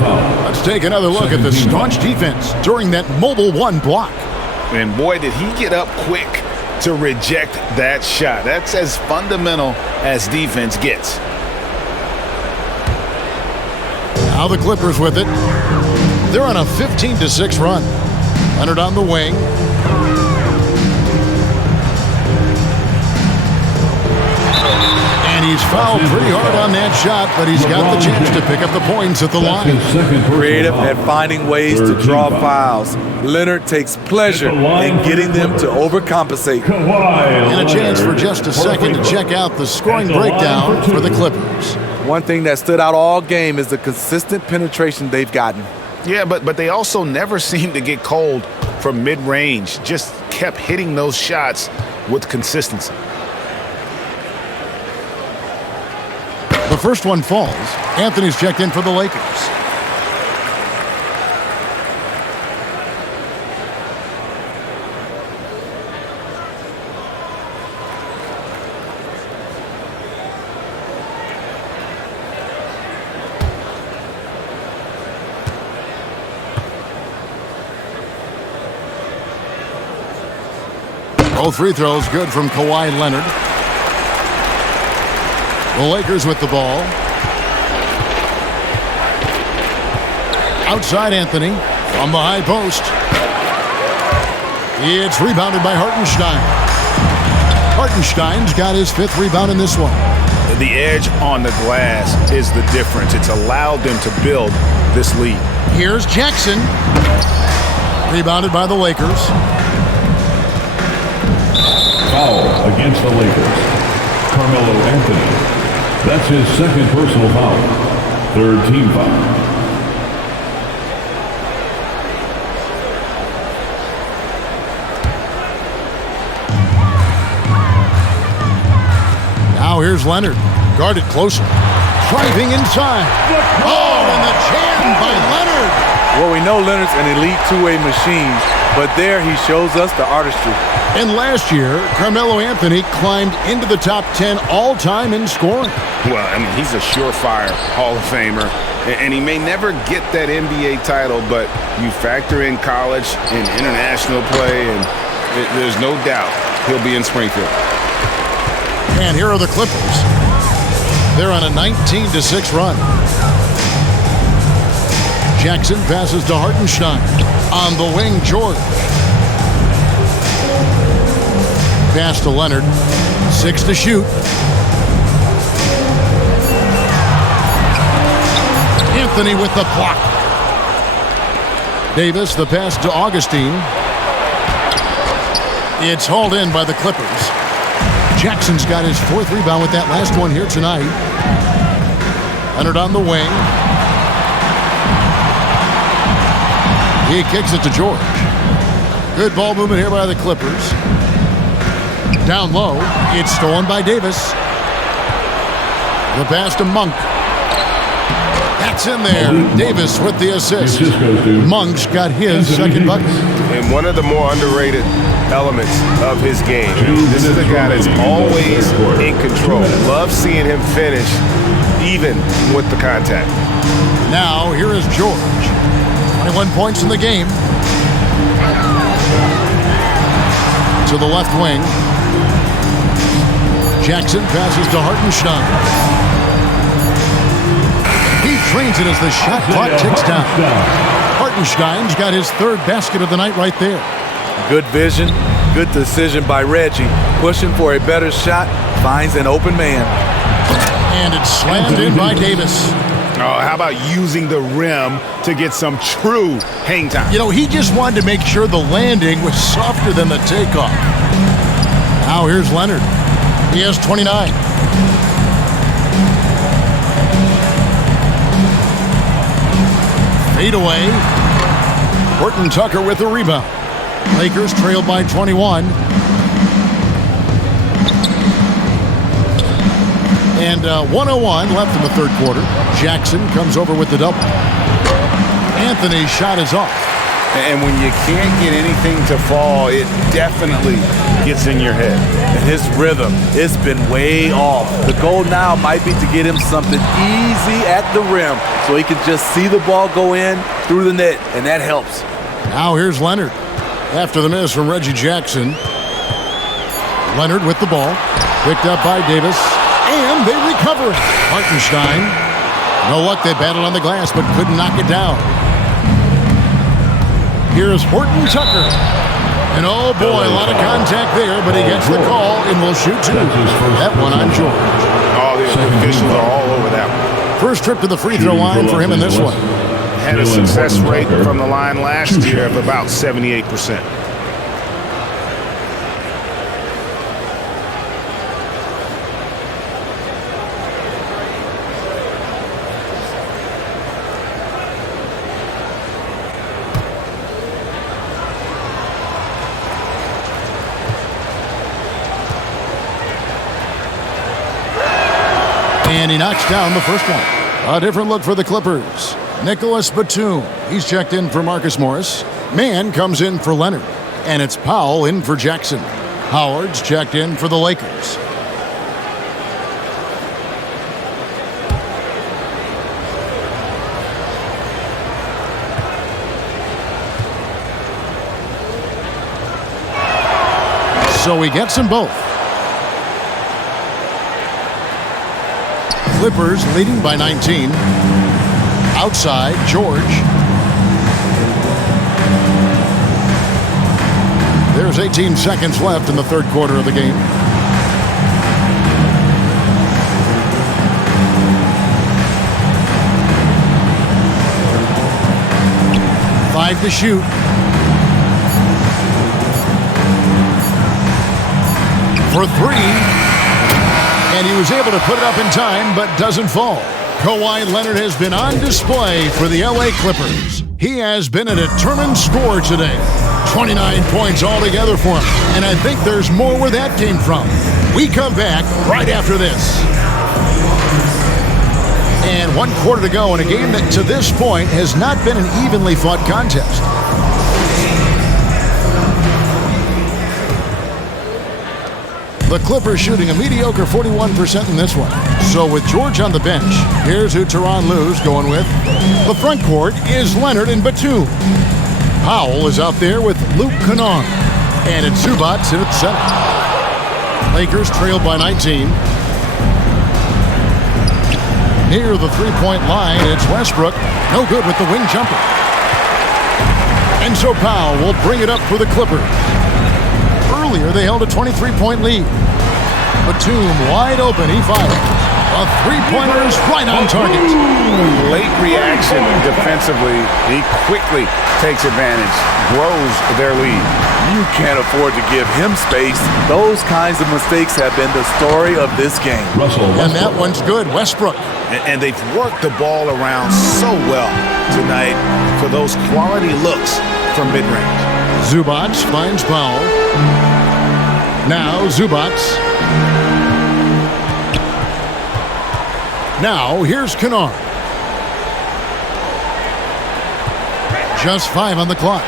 Let's take another look at the staunch defense during that mobile one block. And boy, did he get up quick to reject that shot. That's as fundamental as defense gets. Now the Clippers with it. They're on a 15-6 run. Leonard on the wing. And he's fouled pretty hard on that shot, but he's got the chance to pick up the points at the line. Creative at finding ways to draw fouls. Leonard takes pleasure in getting them to overcompensate. And a chance for just a second to check out the scoring breakdown for the Clippers. One thing that stood out all game is the consistent penetration they've gotten. Yeah, but they also never seemed to get cold from mid-range. Just kept hitting those shots with consistency. The first one falls. Anthony's checked in for the Lakers. Both free throws good from Kawhi Leonard. The Lakers with the ball. Outside Anthony from the high post. It's rebounded by Hartenstein. Hartenstein's got his fifth rebound in this one. The edge on the glass is the difference. It's allowed them to build this lead. Here's Jackson. Rebounded by the Lakers. Foul against the Lakers. Carmelo Anthony. That's his second personal foul. Third team foul. Now here's Leonard. Guarded closer. Driving inside. Oh, and the jam by Leonard. Well, we know Leonard's an elite two-way machine, but there he shows us the artistry. And last year, Carmelo Anthony climbed into the top 10 all-time in scoring. Well, I mean, he's a surefire Hall of Famer, and he may never get that NBA title, but you factor in college and international play, and there's no doubt he'll be in Springfield. And here are the Clippers. They're on a 19-6 run. Jackson passes to Hartenstein. On the wing, George. Pass to Leonard. 6 to shoot. Anthony with the block. Davis, the pass to Augustine. It's hauled in by the Clippers. Jackson's got his 4th rebound with that last one here tonight. Leonard on the wing. He kicks it to George. Good ball movement here by the Clippers. Down low. It's stolen by Davis. The pass to Monk. That's in there. Davis with the assist. Monk's got his second bucket. And one of the more underrated elements of his game. This is a guy that's always in control. Love seeing him finish even with the contact. Now here is George. 21 points in the game. To the left wing. Jackson passes to Hartenstein. He drains it as the shot clock ticks down. Hartenstein's got his 3rd basket of the night right there. Good vision, good decision by Reggie. Pushing for a better shot, finds an open man. And it's slammed in by Davis. Oh, how about using the rim to get some true hang time? You know, he just wanted to make sure the landing was softer than the takeoff. Now here's Leonard. He has 29. Fade away. Horton Tucker with the rebound. Lakers trail by 21. And 1:01 left in the 3rd quarter. Jackson comes over with the double. Anthony's shot is off. And when you can't get anything to fall, it definitely gets in your head. And his rhythm, it's been way off. The goal now might be to get him something easy at the rim so he can just see the ball go in through the net, and that helps. Now here's Leonard. After the miss from Reggie Jackson. Leonard with the ball. Picked up by Davis. And they recover it. Hartenstein. No luck, they battled on the glass but couldn't knock it down. Here's Horton Tucker. And oh boy, a lot of contact there, but he gets the call and will shoot 2. That one on George. All the officials are all over that one. First trip to the free throw line for him in this one. Had a success rate from the line last year of about 78%. And he knocks down the first one. A different look for the Clippers. Nicholas Batum. He's checked in for Marcus Morris. Mann comes in for Leonard. And it's Powell in for Jackson. Howard's checked in for the Lakers. So he gets them both. Clippers leading by 19. Outside, George. There's 18 seconds left in the 3rd quarter of the game. Five to shoot. For 3. And he was able to put it up in time, but doesn't fall. Kawhi Leonard has been on display for the LA Clippers. He has been a determined scorer today. 29 points altogether for him. And I think there's more where that came from. We come back right after this. And 1 quarter to go in a game that to this point has not been an evenly fought contest. The Clippers shooting a mediocre 41% in this one. So with George on the bench, here's who Tyronn Lue's going with. The front court is Leonard and Batum. Powell is out there with Luke Kennard. And it's Zubac in at center. Lakers trail by 19. Near the three-point line, it's Westbrook. No good with the wing jumper. And so Powell will bring it up for the Clippers. Earlier, they held a 23-point lead. Batum wide open, he fires. A three-pointer is right on target. Late reaction defensively. He quickly takes advantage, grows their lead. You can't afford to give him space. Those kinds of mistakes have been the story of this game. And that one's good. Westbrook. And they've worked the ball around so well tonight for those quality looks from mid-range. Zubac finds Powell. Now Zubac. Now here's Kennard. Just 5 on the clock.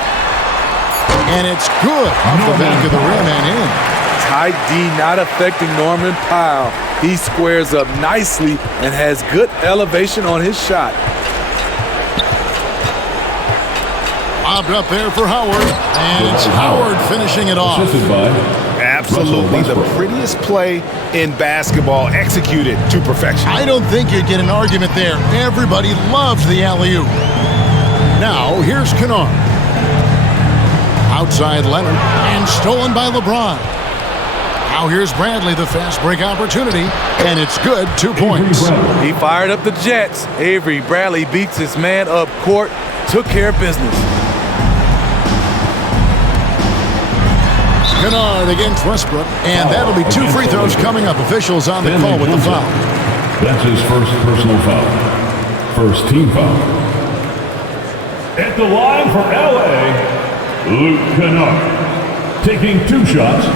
And it's good off the back of the rim and in. Tight D not affecting Norman Powell. He squares up nicely and has good elevation on his shot. Lobbed up there for Howard. And it's Howard finishing it off. Absolutely the prettiest play in basketball, executed to perfection. I don't think you'd get an argument there. Everybody loves the alley-oop. Now here's Kennard. Outside Leonard, and stolen by LeBron. Now here's Bradley, the fast break opportunity, and it's good, 2 points. He fired up the Jets. Avery Bradley beats his man up court, took care of business. Kennard against Westbrook, and that'll be 2 free throws coming up. Officials on the call with the foul. That's his first personal foul. First team foul. At the line for LA, Luke Kennard, taking 2 shots.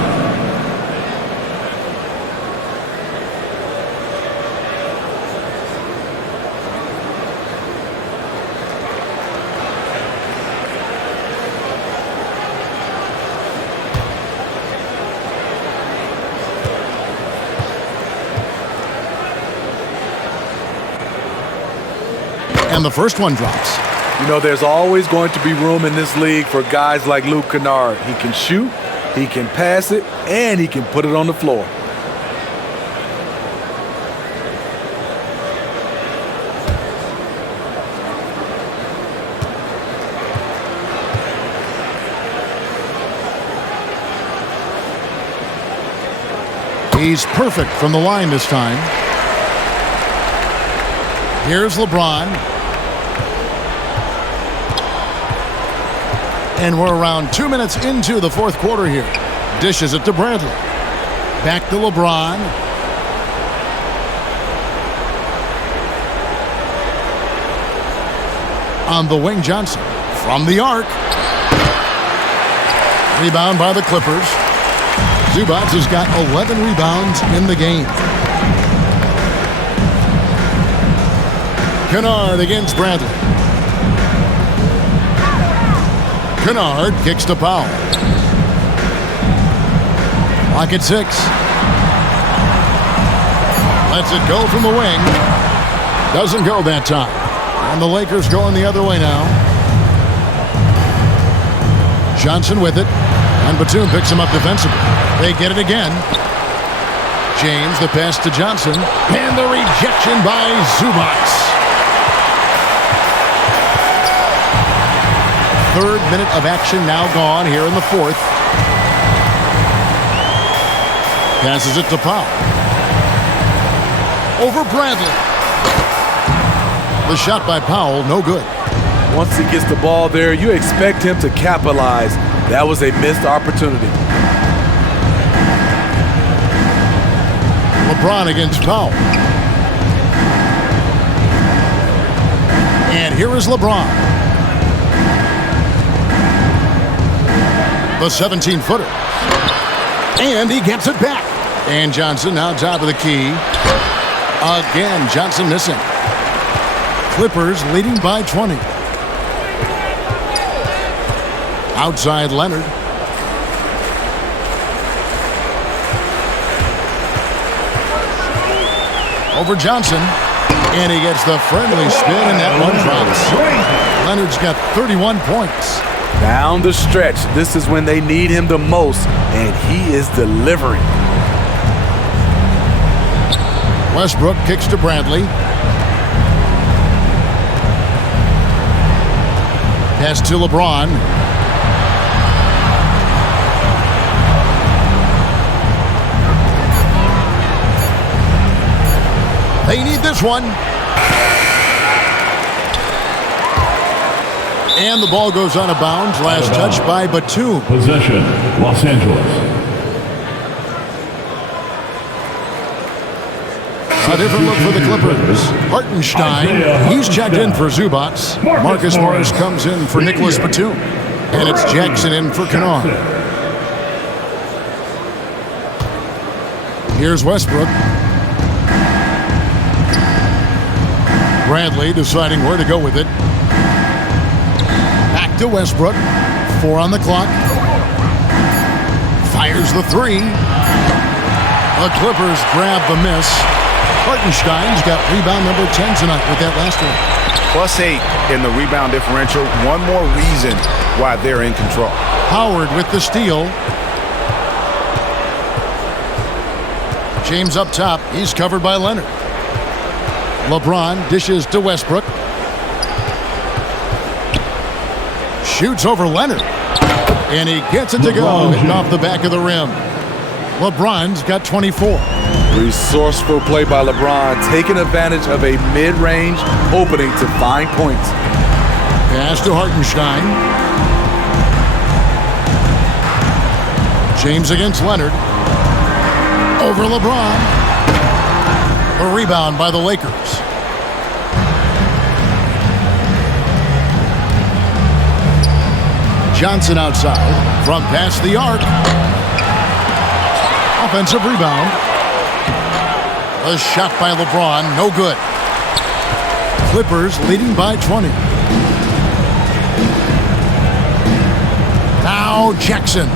And the first one drops. You know, there's always going to be room in this league for guys like Luke Kennard. He can shoot, he can pass it, and he can put it on the floor. He's perfect from the line this time. Here's LeBron. And we're around 2 minutes into the fourth quarter here. Dishes it to Bradley. Back to LeBron. On the wing, Johnson. From the arc. Rebound by the Clippers. Zubac has got 11 rebounds in the game. Kennard against Bradley. Kennard kicks to Powell. Lock at 6. Lets it go from the wing. Doesn't go that time. And the Lakers going the other way now. Johnson with it. And Batum picks him up defensively. They get it again. James, the pass to Johnson. And the rejection by Zubac. Third minute of action now gone here in the fourth. Passes it to Powell. Over Bradley. The shot by Powell, no good. Once he gets the ball there, you expect him to capitalize. That was a missed opportunity. LeBron against Powell. And here is LeBron. The 17-footer. And he gets it back. And Johnson now top of the key. Again, Johnson missing. Clippers leading by 20. Outside Leonard. Over Johnson. And he gets the friendly spin, and that one drops. Leonard's got 31 points. Down the stretch, this is when they need him the most, and he is delivering. Westbrook kicks to Bradley. Pass to LeBron. They need this one. And the ball goes out of bounds. Last touch by Batum. Possession, Los Angeles. A different look for the Clippers. Hartenstein, he's checked in for Zubats. Marcus Morris comes in for Nicholas Batum. And it's Jackson in for Kennard. Here's Westbrook. Bradley deciding where to go with it. Back to Westbrook. 4 on the clock. Fires the 3. The Clippers grab the miss. Hartenstein's got rebound number 10 tonight with that last one. +8 in the rebound differential. One more reason why they're in control. Howard with the steal. James up top. He's covered by Leonard. LeBron dishes to Westbrook. Shoots over Leonard. And he gets it to go, hitting off the back of the rim. LeBron's got 24. Resourceful play by LeBron, taking advantage of a mid-range opening to find points. Pass to Hartenstein. James against Leonard. Over LeBron. A rebound by the Lakers. Johnson outside from past the arc. Offensive rebound. A shot by LeBron, no good. Clippers leading by 20. Now Jackson.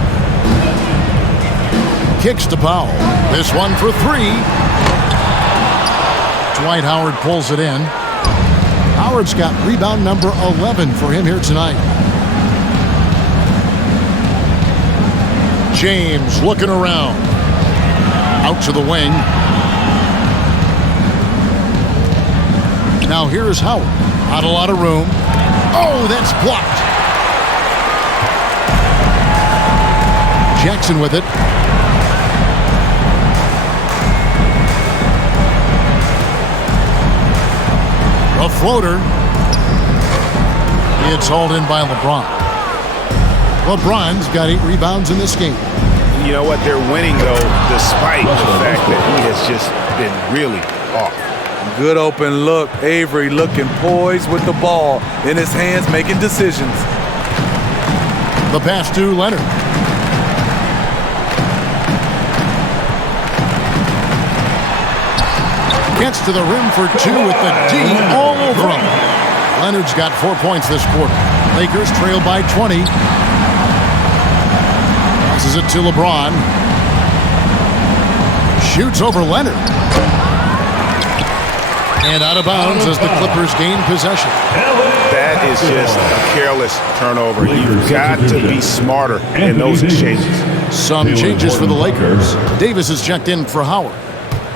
Kicks to Powell. This one for 3. Dwight Howard pulls it in. Howard's got rebound number 11 for him here tonight. James looking around. Out to the wing. Now here's Howard. Not a lot of room. Oh, that's blocked. Jackson with it. A floater. It's hauled in by LeBron. LeBron's got 8 rebounds in this game. You know what? They're winning, though, despite the fact that he has just been really off. Good open look. Avery looking poised with the ball in his hands, making decisions. The pass to Leonard. Gets to the rim for 2 with the D all over him. Leonard's got 4 points this quarter. Lakers trail by 20. Passes it to LeBron. Shoots over Leonard. And out of bounds as the Clippers gain possession. That is just a careless turnover. You've got to be smarter in those exchanges. Some changes for the Lakers. Davis is checked in for Howard.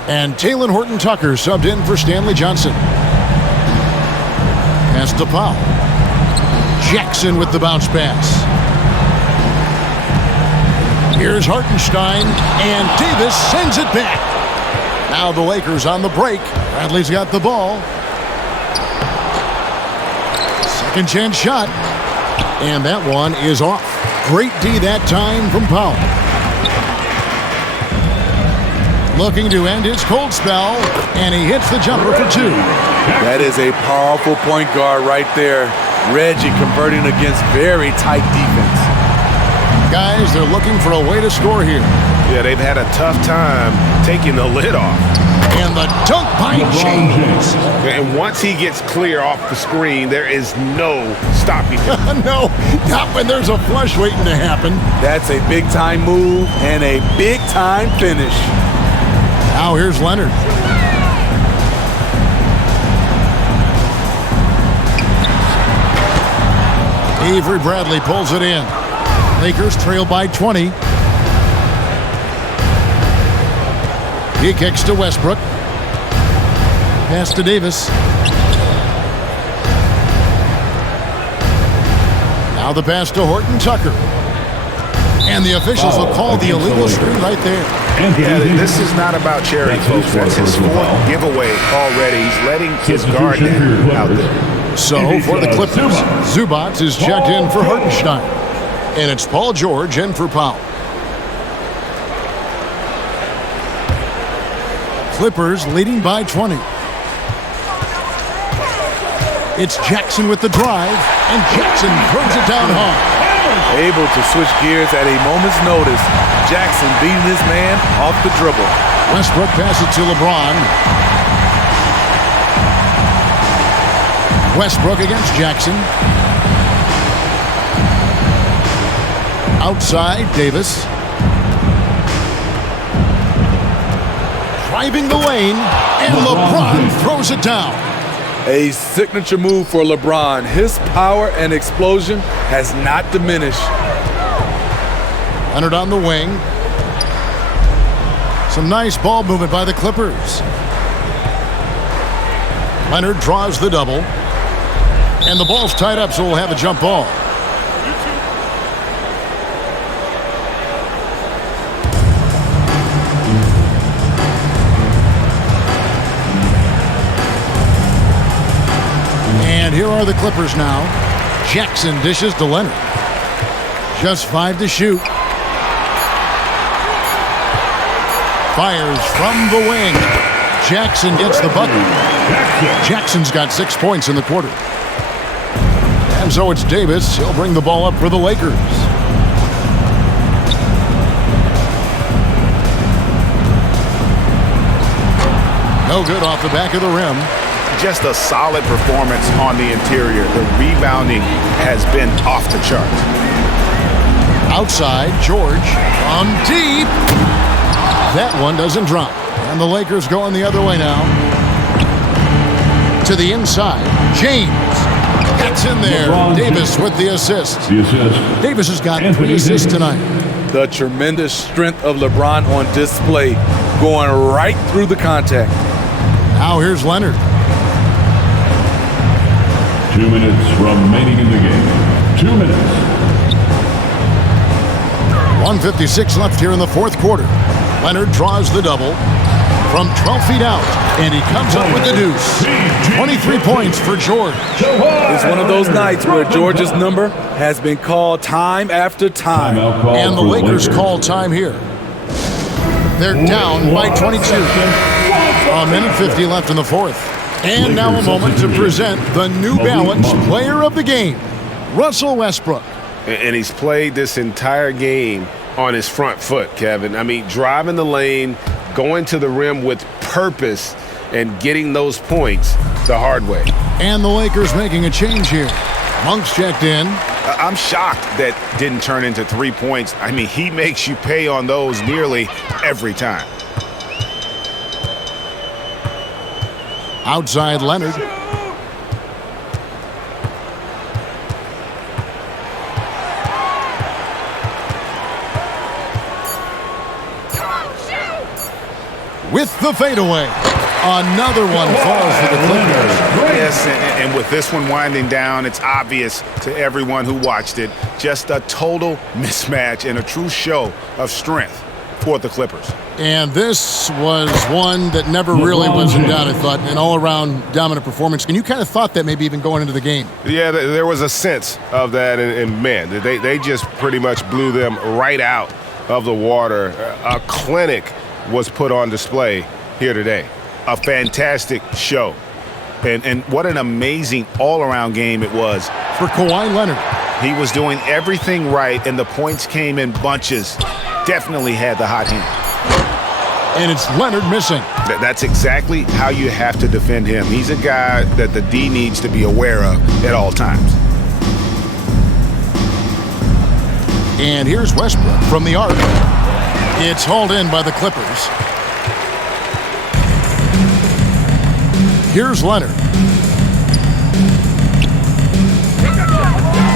And Talen Horton-Tucker subbed in for Stanley Johnson. Pass to Powell. Jackson with the bounce pass. Here's Hartenstein, and Davis sends it back. Now the Lakers on the break. Bradley's got the ball. Second chance shot. And that one is off. Great D that time from Powell. Looking to end his cold spell, and he hits the jumper for 2. That is a powerful point guard right there. Reggie converting against very tight defense. Guys, they're looking for a way to score here. Yeah, they've had a tough time taking the lid off. And the dunk by James. And once he gets clear off the screen, there is no stopping him. No, not when there's a flush waiting to happen. That's a big-time move and a big-time finish. Now here's Leonard. Avery Bradley pulls it in. Lakers trail by 20. He kicks to Westbrook. Pass to Davis. Now the pass to Horton Tucker. And the officials will call the illegal screen right there. Yeah, this is not about charity, folks. That's his fourth giveaway already. He's letting his guard down out there. So for the Clippers, Zubac is checked in for Hartenstein. And it's Paul George in for Powell. Clippers leading by 20. It's Jackson with the drive, and Jackson throws it down hard. Able to switch gears at a moment's notice. Jackson beating his man off the dribble. Westbrook passes to LeBron. Westbrook against Jackson. Outside, Davis. Driving the lane, and LeBron throws it down. A signature move for LeBron. His power and explosion has not diminished. Leonard on the wing. Some nice ball movement by the Clippers. Leonard draws the double. And the ball's tied up, so we'll have a jump ball. And here are the Clippers now. Jackson dishes to Leonard. Just 5 to shoot. Fires from the wing. Jackson gets the bucket. Jackson's got 6 points in the quarter. And so it's Davis. He'll bring the ball up for the Lakers. No good off the back of the rim. Just a solid performance on the interior. The rebounding has been off the charts. Outside, George from deep. That one doesn't drop. And the Lakers going the other way now. To the inside, James. Gets in there. Davis with the assist. Davis has got 3 assists tonight. The tremendous strength of LeBron on display, going right through the contact. Now here's Leonard. 2 minutes remaining in the game. 2 minutes. 1:56 left here in the fourth quarter. Leonard draws the double from 12 feet out, and he comes up with the deuce. 23 points for George. It's one of those nights where George's number has been called time after time. And the Lakers call time here. They're down by 22. A minute 50 left in the fourth. And now a moment to present the New Balance Player of the Game, Russell Westbrook. And he's played this entire game on his front foot, Kevin. I mean, driving the lane, going to the rim with purpose, and getting those points the hard way. And the Lakers making a change here. Monk's checked in. I'm shocked that didn't turn into 3 points. I mean, he makes you pay on those nearly every time. Outside Leonard. With the fadeaway. Another one falls for the Clippers. Yes, and with this one winding down, it's obvious to everyone who watched it, just a total mismatch and a true show of strength for the Clippers. And this was one that never really was in doubt, I thought, an all-around dominant performance. And you kind of thought that maybe even going into the game. Yeah, there was a sense of that, and man, they just pretty much blew them right out of the water. A clinic was put on display here today. A fantastic show. And what an amazing all-around game it was. For Kawhi Leonard. He was doing everything right, and the points came in bunches. Definitely had the hot hand. And it's Leonard missing. That's exactly how you have to defend him. He's a guy that the D needs to be aware of at all times. And here's Westbrook from the arc. It's hauled in by the Clippers. Here's Leonard.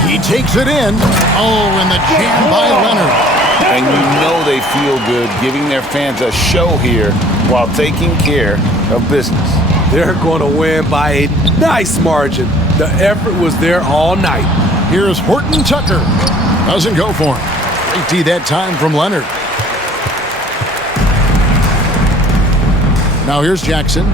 He takes it in. Oh, and the jam by Leonard. And you know they feel good giving their fans a show here while taking care of business. They're going to win by a nice margin. The effort was there all night. Here's Horton Tucker. Doesn't go for him. Great tee that time from Leonard. Now here's Jackson.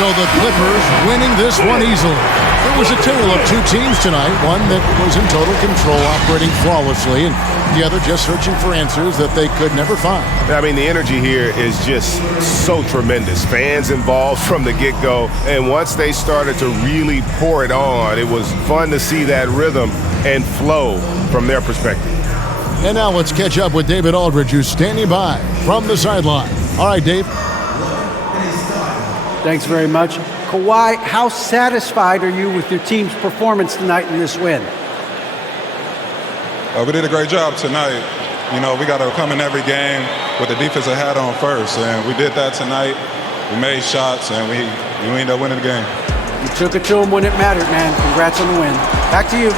So the Clippers winning this one easily. It was a tale of two teams tonight, one that was in total control, operating flawlessly, and the other just searching for answers that they could never find. I mean, the energy here is just so tremendous. Fans involved from the get-go, and once they started to really pour it on, it was fun to see that rhythm and flow from their perspective. And now let's catch up with David Aldridge, who's standing by from the sideline. All right, Dave. Thanks very much. Kawhi, how satisfied are you with your team's performance tonight in this win? We did a great job tonight. You know, we got to come in every game with the defensive hat on first, and we did that tonight. We made shots, and we ended up winning the game. You took it to them when it mattered, man. Congrats on the win. Back to you.